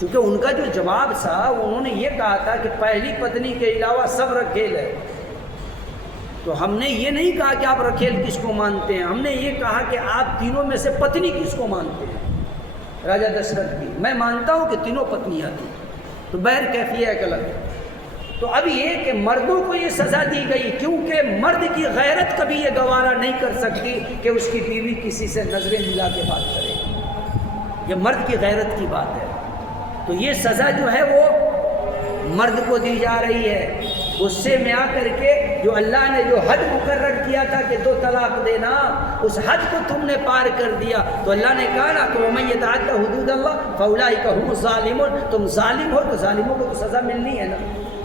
چونکہ ان کا جو جواب تھا انہوں نے یہ کہا تھا کہ پہلی پتنی کے علاوہ سب رکھیل ہے۔ تو ہم نے یہ نہیں کہا کہ آپ رکھیل کس کو مانتے ہیں، ہم نے یہ کہا کہ آپ تینوں میں سے پتنی کس کو مانتے ہیں؟ راجہ دشرتھ کی۔ میں مانتا ہوں کہ تینوں پتنیاں تھیں، تو بہر کیفیہ ایک الگ ہے۔ تو اب یہ کہ مردوں کو یہ سزا دی گئی کیونکہ مرد کی غیرت کبھی یہ گوارا نہیں کر سکتی کہ اس کی بیوی کسی سے نظریں ملا کے بات کرے، یہ مرد کی غیرت کی بات ہے۔ تو یہ سزا جو ہے وہ مرد کو دی جا رہی ہے، غصے میں آ کر کے جو اللہ نے جو حد مقرر کیا تھا کہ 2 طلاق دینا، اس حد کو تم نے پار کر دیا. تو اللہ نے کہا نا کہ وَمَن يَتَعَدَّ حُدُودَ اللَّهِ فَأُولَٰئِكَ هُمُ الظَّالِمُونَ. تم ظالم ہو تو ظالموں کو تو سزا ملنی ہے نا.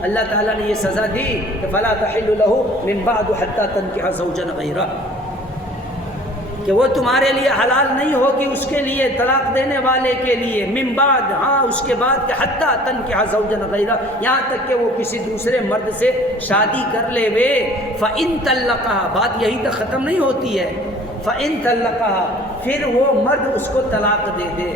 اللہ تعالیٰ نے یہ سزا دی کہ فَلَا تَحِلُّ لَهُ مِن بَعْدُ حَتَّىٰ تَنكِحَ زَوْجًا غَيْرَهُ، کہ وہ تمہارے لیے حلال نہیں ہوگی اس کے لیے، طلاق دینے والے کے لیے، من بعد، ہاں اس کے بعد کہ حتیٰ تنکح زوجا غیرہ، یہاں تک کہ وہ کسی دوسرے مرد سے شادی کر لے وے. فَإِن طَلَّقَهَا، بات یہی تک ختم نہیں ہوتی ہے. فَإِن طَلَّقَهَا، پھر وہ مرد اس کو طلاق دے دے.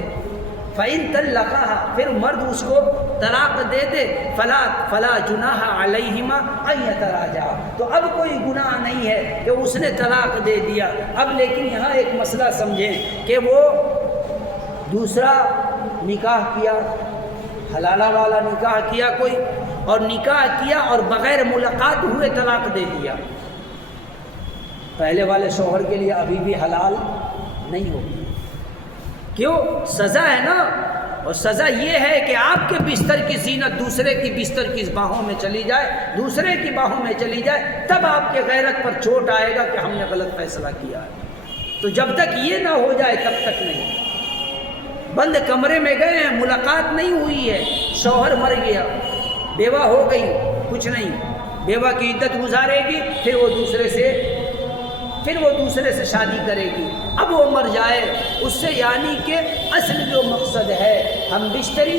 فَإِن طَلَّقَهَا، پھر مرد اس کو طلاق دے دے. فَلَا جُنَاحَ عَلَيْهِمَا أَن يَتَرَاجَعَا، تو اب کوئی گناہ نہیں ہے کہ اس نے طلاق دے دیا. اب لیکن یہاں ایک مسئلہ سمجھیں کہ وہ دوسرا نکاح کیا، حلالہ والا نکاح کیا کوئی، اور نکاح کیا اور بغیر ملاقات ہوئے طلاق دے دیا. پہلے والے شوہر کے لیے ابھی بھی حلال نہیں ہوگی. کیوں؟ سزا ہے نا. اور سزا یہ ہے کہ آپ کے بستر کی زینت دوسرے کی بستر کی باہوں میں چلی جائے، دوسرے کی باہوں میں چلی جائے، تب آپ کے غیرت پر چوٹ آئے گا کہ ہم نے غلط فیصلہ کیا ہے. تو جب تک یہ نہ ہو جائے تب تک نہیں. بند کمرے میں گئے ہیں، ملاقات نہیں ہوئی ہے، شوہر مر گیا، بیوہ ہو گئی، کچھ نہیں، بیوہ کی عدت گزارے گی، پھر وہ دوسرے سے شادی کرے گی. اب وہ مر جائے اس سے، یعنی کہ اصل جو مقصد ہے، ہم بستری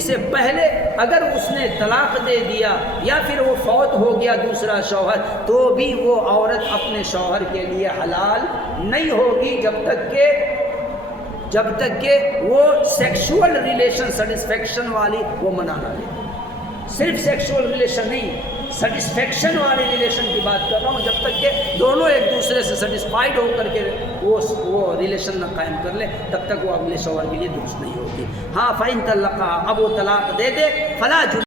سے پہلے اگر اس نے طلاق دے دیا یا پھر وہ فوت ہو گیا دوسرا شوہر، تو بھی وہ عورت اپنے شوہر کے لیے حلال نہیں ہوگی جب تک کہ وہ سیکشول ریلیشن سیٹسفیکشن والی وہ منا نہ لے. صرف سیکشول ریلیشن نہیں، سیٹسفیکشن والے ریلیشن کی بات کر رہا ہوں. جب تک کہ دونوں ایک دوسرے سے سیٹسفائیڈ ہو کر کے وہ ریلیشن نہ قائم کر لے، تب تک وہ اگلے شوہر کے لیے درست نہیں ہوگی. ہاں فَإِن طَلَّقَهَا، اب وہ طلاق دے دے، فَلَا